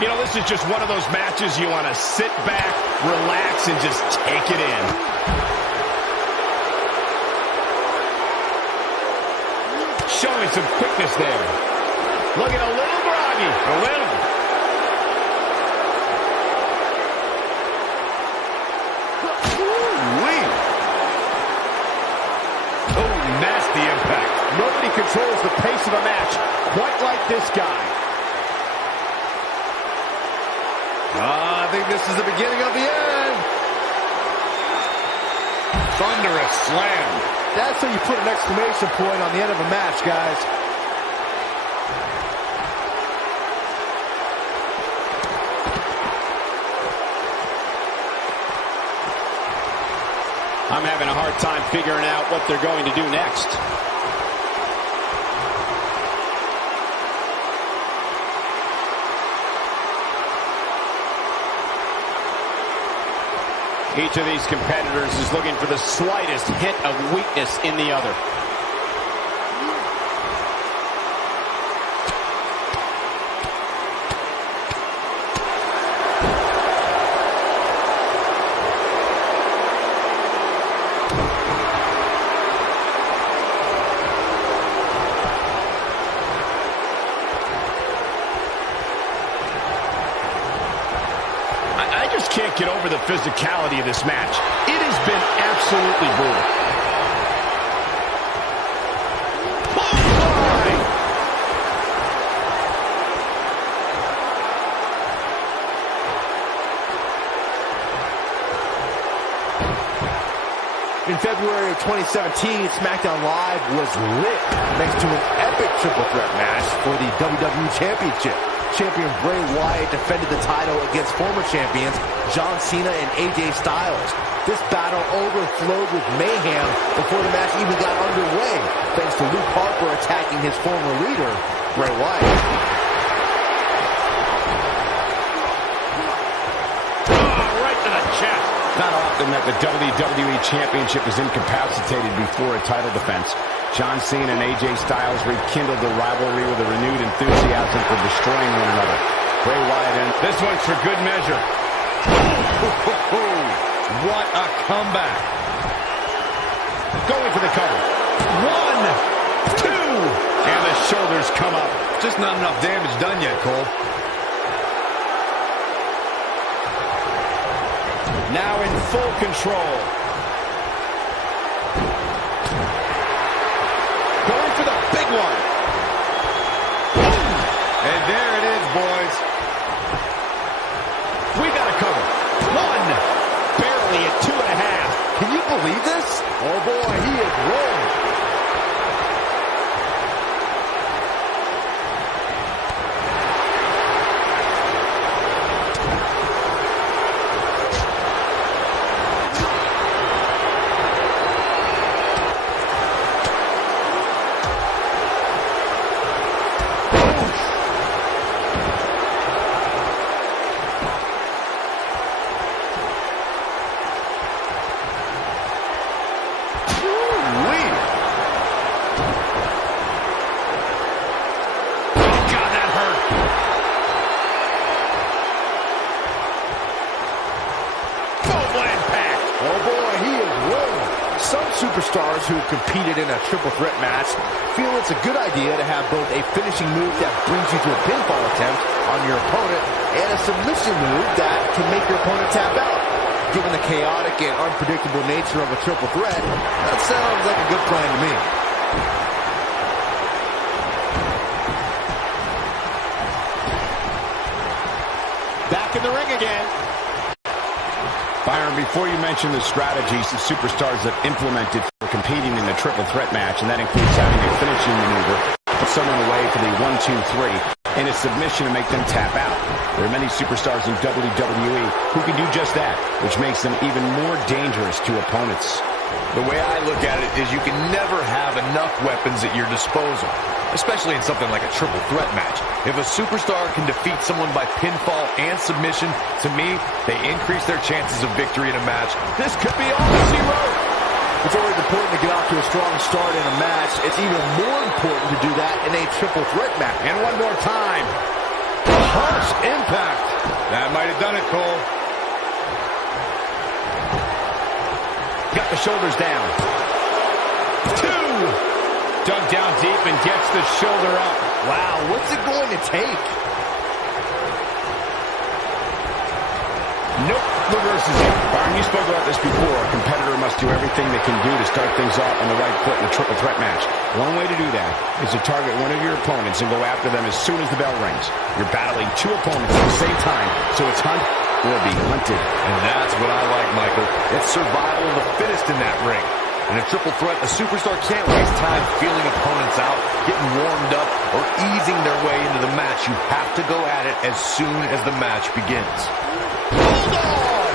You know, this is just one of those matches you want to sit back, relax, and just take it in. Showing some quickness there. Looking a little groggy. A little. Woo-wee. Oh, nasty impact. Nobody controls the pace of a match quite like this guy. I think this is the beginning of the end. Thunderous slam. That's how you put an exclamation point on the end of a match, guys. I'm having a hard time figuring out what they're going to do next. Each of these competitors is looking for the slightest hint of weakness in the other. Can't get over the physicality of this match. It has been absolutely brutal. In February of 2017, SmackDown Live was lit thanks to an epic triple threat match for the WWE Championship. Champion Bray Wyatt defended the title against former champions John Cena and AJ Styles. This battle overflowed with mayhem before the match even got underway, thanks to Luke Harper attacking his former leader, Bray Wyatt. Oh, right to the chest. Not often that the WWE Championship is incapacitated before a title defense. John Cena and AJ Styles rekindled the rivalry with a renewed enthusiasm for destroying one another. Bray Wyatt, and this one's for good measure. What a comeback. Going for the cover. 1, 2. And the shoulders come up. Just not enough damage done yet, Cole. Now in full control. Going for the big one. And there it is, boys. We got a cover. 1. Barely at 2.5. Can you believe this? Oh boy, he is rolling. Superstars who have competed in a triple threat match feel it's a good idea to have both a finishing move that brings you to a pinfall attempt on your opponent and a submission move that can make your opponent tap out. Given the chaotic and unpredictable nature of a triple threat, that sounds like a good plan to me. Back in the ring again. Byron, before you mention the strategies the superstars have implemented for competing in the triple threat match, and that includes having a finishing maneuver, put someone away for the 1, 2, 3, and a submission to make them tap out. There are many superstars in WWE who can do just that, which makes them even more dangerous to opponents. The way I look at it is you can never have enough weapons at your disposal, especially in something like a triple threat match. If a superstar can defeat someone by pinfall and submission, to me, they increase their chances of victory in a match. This could be all zero. It's always important to get off to a strong start in a match. It's even more important to do that in a triple threat match. And one more time. Harsh impact. That might have done it, Cole. Got the shoulders down. 2. Dug down deep and gets the shoulder up. Wow, what's it going to take? Nope, reverses it. Byron, you spoke about this before. A competitor must do everything they can do to start things off on the right foot in a triple threat match. One way to do that is to target one of your opponents and go after them as soon as the bell rings. You're battling 2 opponents at the same time, so it's hunt or be hunted. And that's what I like, Michael. It's survival of the fittest in that ring. In a triple threat, a superstar can't waste time feeling opponents out, getting warmed up, or easing their way into the match. You have to go at it as soon as the match begins. Hold on!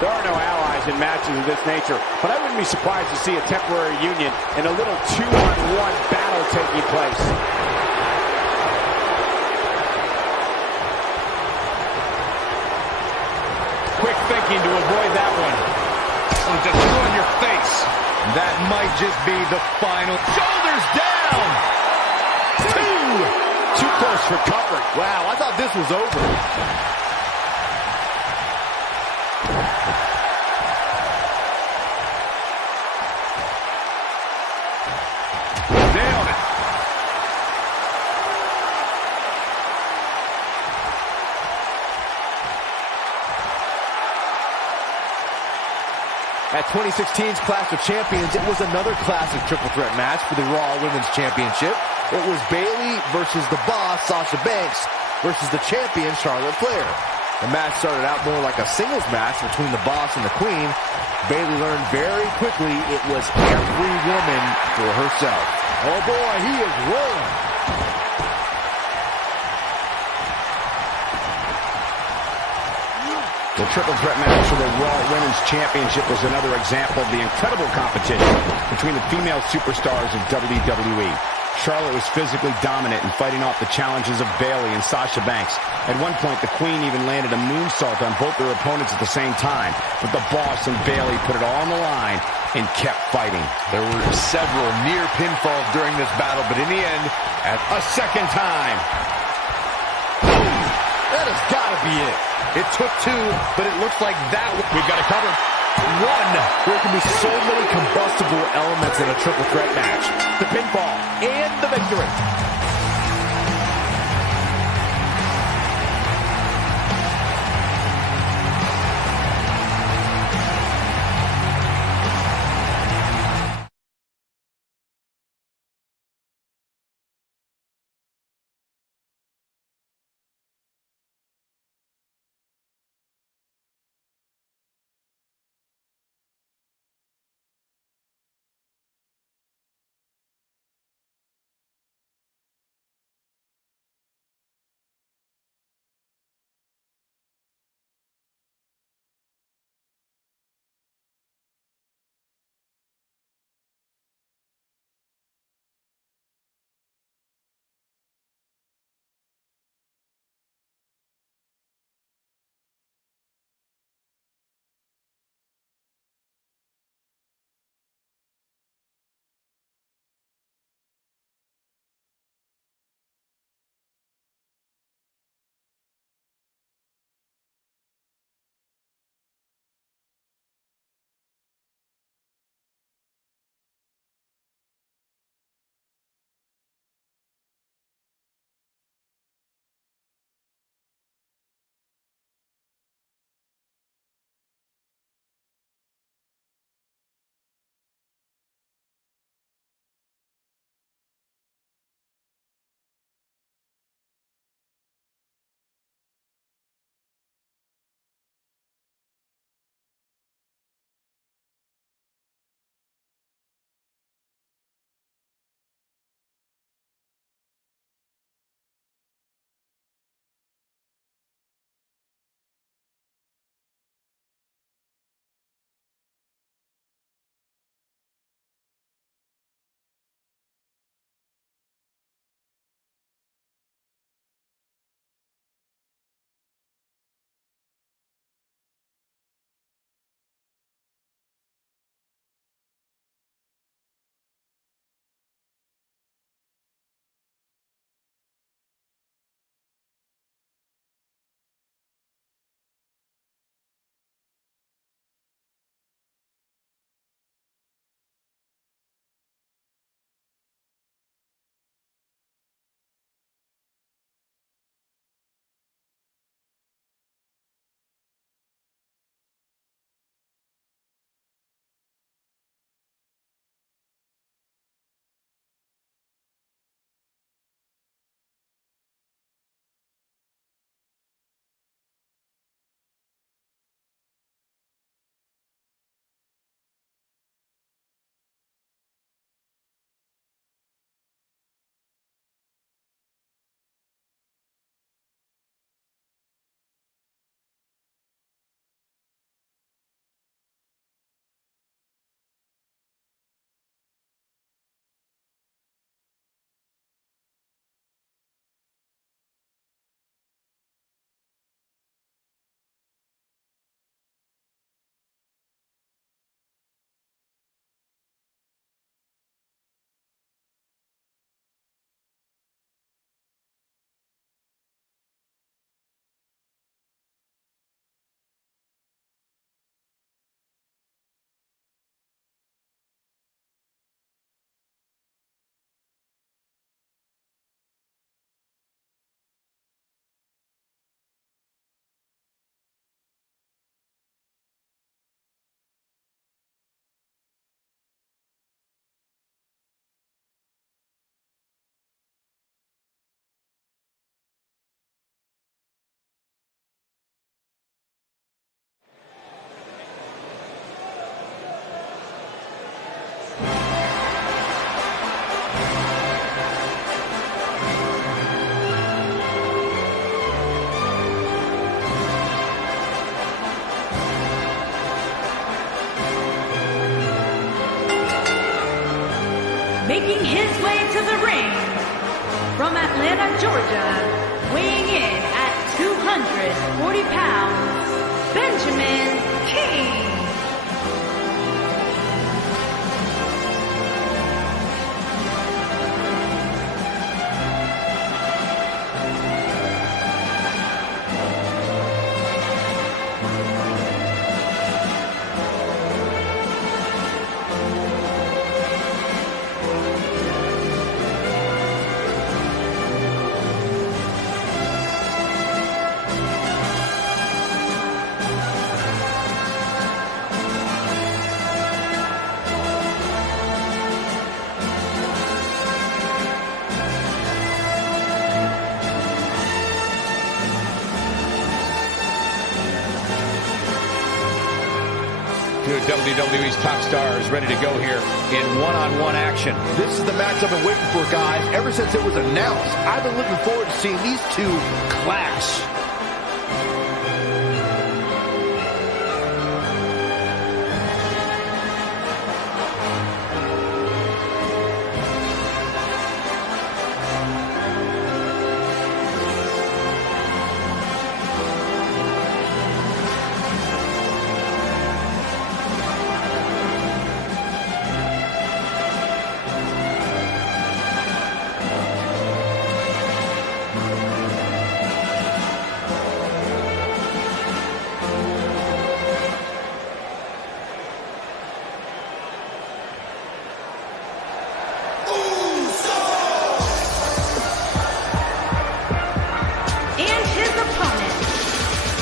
There are no allies in matches of this nature, but I wouldn't be surprised to see a temporary union and a little 2-on-1 battle taking place. Quick thinking to avoid that one. Oh, just throw in your face. That might just be the final. Shoulders down. 2. Too close for comfort. Wow, I thought this was over. Nailed it. At 2016's Clash of Champions, it was another classic triple threat match for the Raw Women's Championship. It was Bayley versus the Boss, Sasha Banks, versus the champion, Charlotte Flair. The match started out more like a singles match between the Boss and the Queen. Bayley learned very quickly it was every woman for herself. Oh boy, he is rolling. The triple threat match for the Raw Women's Championship was another example of the incredible competition between the female superstars of WWE. Charlotte was physically dominant in fighting off the challenges of Bayley and Sasha Banks. At one point, the Queen even landed a moonsault on both their opponents at the same time. But the Boss and Bayley put it all on the line and kept fighting. There were several near pinfalls during this battle, but in the end, at A second time. That has got to be it. it took two, but it looks like that We've got it covered. One. There can be so many combustible elements in a triple threat match. The pinfall and the victory. making his way to the ring from Atlanta, Georgia, weighing in at 240 pounds, Benjamin King. Two of WWE's top stars ready to go here in one-on-one action. This is the match I've been waiting for, guys. Ever since it was announced, I've been looking forward to seeing these two clash.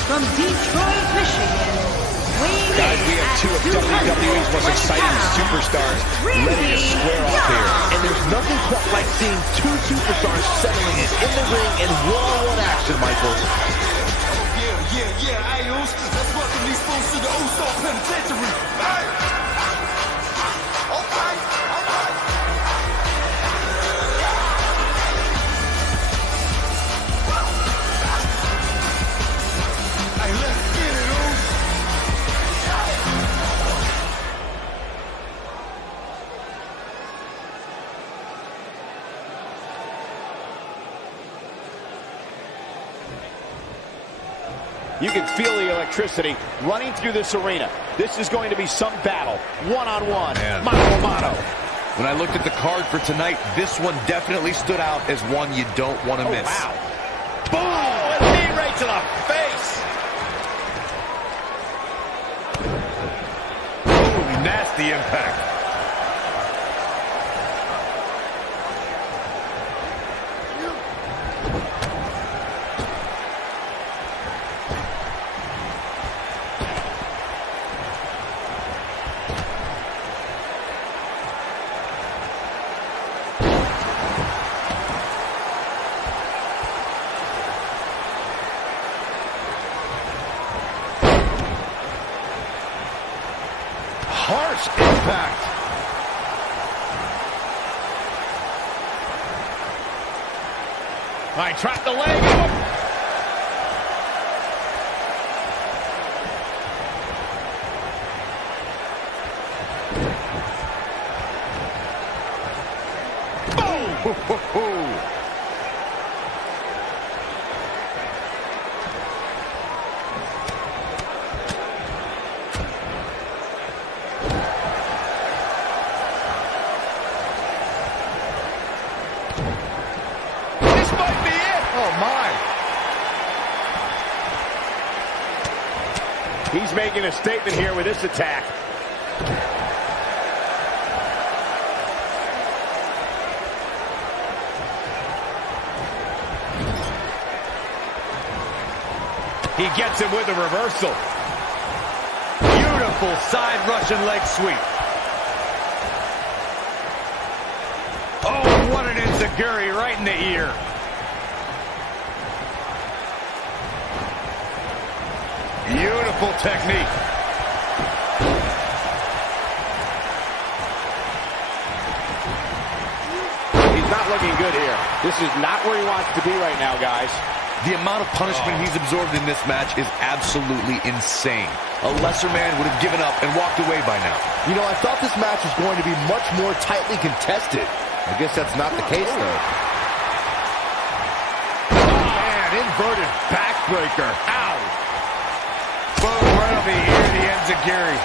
From Detroit, Michigan, weighing Guys, we in have at two of WWE's most 220 exciting pounds, superstars ready to square off here. And there's nothing quite like seeing two superstars settling it in the ring in one-on-one action, Michael. Yeah, Ayos. Let's welcome these fools to the Uso Penitentiary. Hey! Okay, all right. Hey, let's get it, Uso. You can feel the electricity running through this arena. This is going to be some battle, one-on-one, mano-a-mano. When I looked at the card for tonight, this one definitely stood out as one you don't want to miss. Wow. Boom! A knee right to the face. Ooh, nasty impact. Harsh impact. All right, trap the leg. Boom! This might be it. Oh, my. He's making a statement here with this attack. He gets him with a reversal. Beautiful side Russian leg sweep. Oh, what an enziguri right in the ear. Beautiful technique. He's not looking good here. This is not where he wants to be right now, guys. The amount of punishment he's absorbed in this match is absolutely insane. A lesser man would have given up and walked away by now. You know, I thought this match was going to be much more tightly contested. I guess that's not the case, though. Oh, man, inverted backbreaker. Ow! Boom, right on the ear, the enziguri.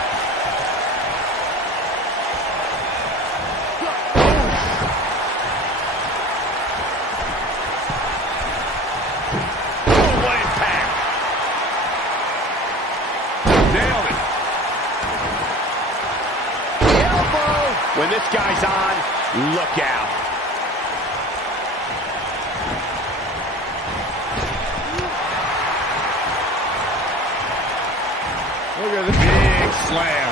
When this guy's on, look out. Look at the big slam.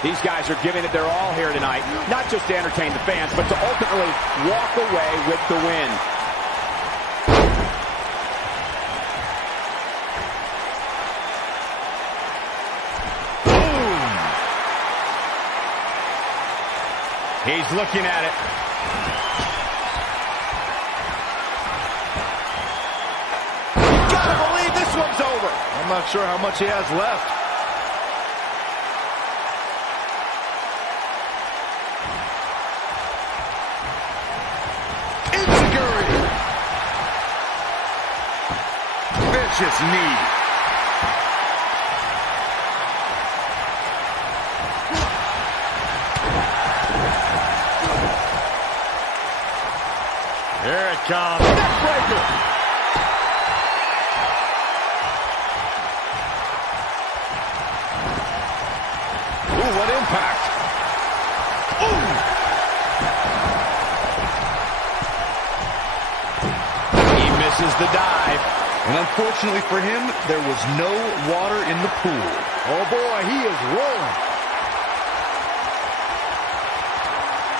These guys are giving it their all here tonight, not just to entertain the fans, but to ultimately walk away with the win. Boom! He's looking at it. You gotta believe this one's over. I'm not sure how much he has left. Vicious knee. Here it comes. Neckbreaker. Ooh, what impact. Ooh. He misses the dive. And unfortunately for him, there was no water in the pool. Oh boy, he is rolling.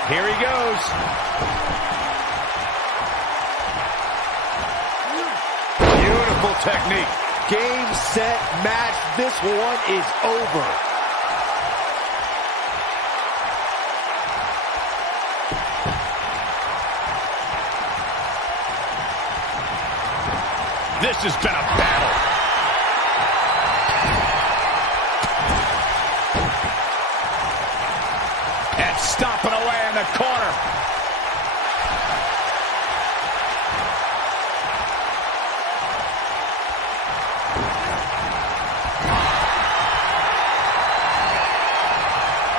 Here he goes. Beautiful technique. Game, set, match. This one is over. This has been a battle. And stomping away in the corner.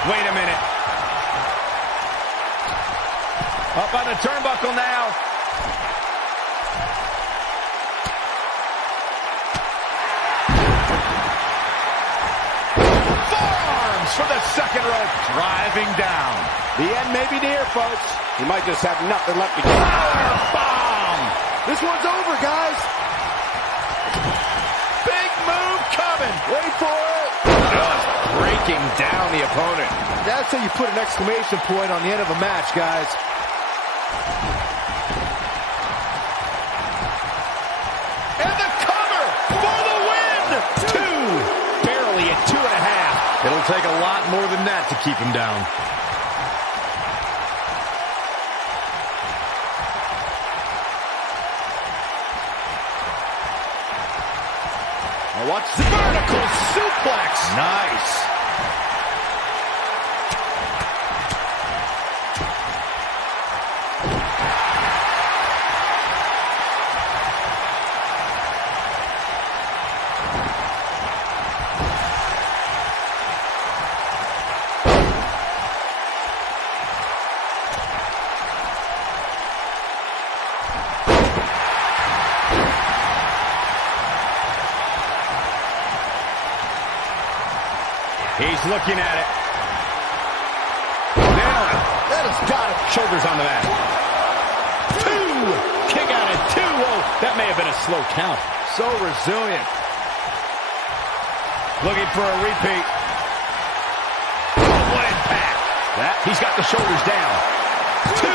Wait a minute. Up on the turnbuckle now. For the second rope, driving down. The end may be near, folks. He might just have nothing left to give. Power bomb! This one's over, guys. Big move coming. Wait for it. Just breaking down the opponent. That's how you put an exclamation point on the end of a match, guys. And the cover for the win. 2. Barely at 2.5. It'll take a lot more than that to keep him down. Now watch the vertical suplex. Nice. He's looking at it. Nailed it. That has got it. Shoulders on the mat. 2. Kick out at 2. Oh. been a slow count. So resilient. Looking for a repeat. Oh, what impact. He's got the shoulders down. 2.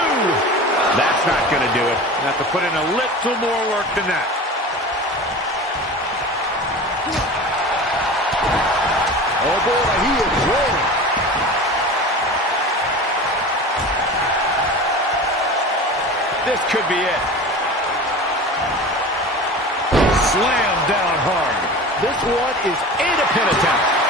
That's not going to do it. Have to put in a little more work than that. Oh boy, he is rolling. This could be it. Slam down hard. This one is a pin attempt.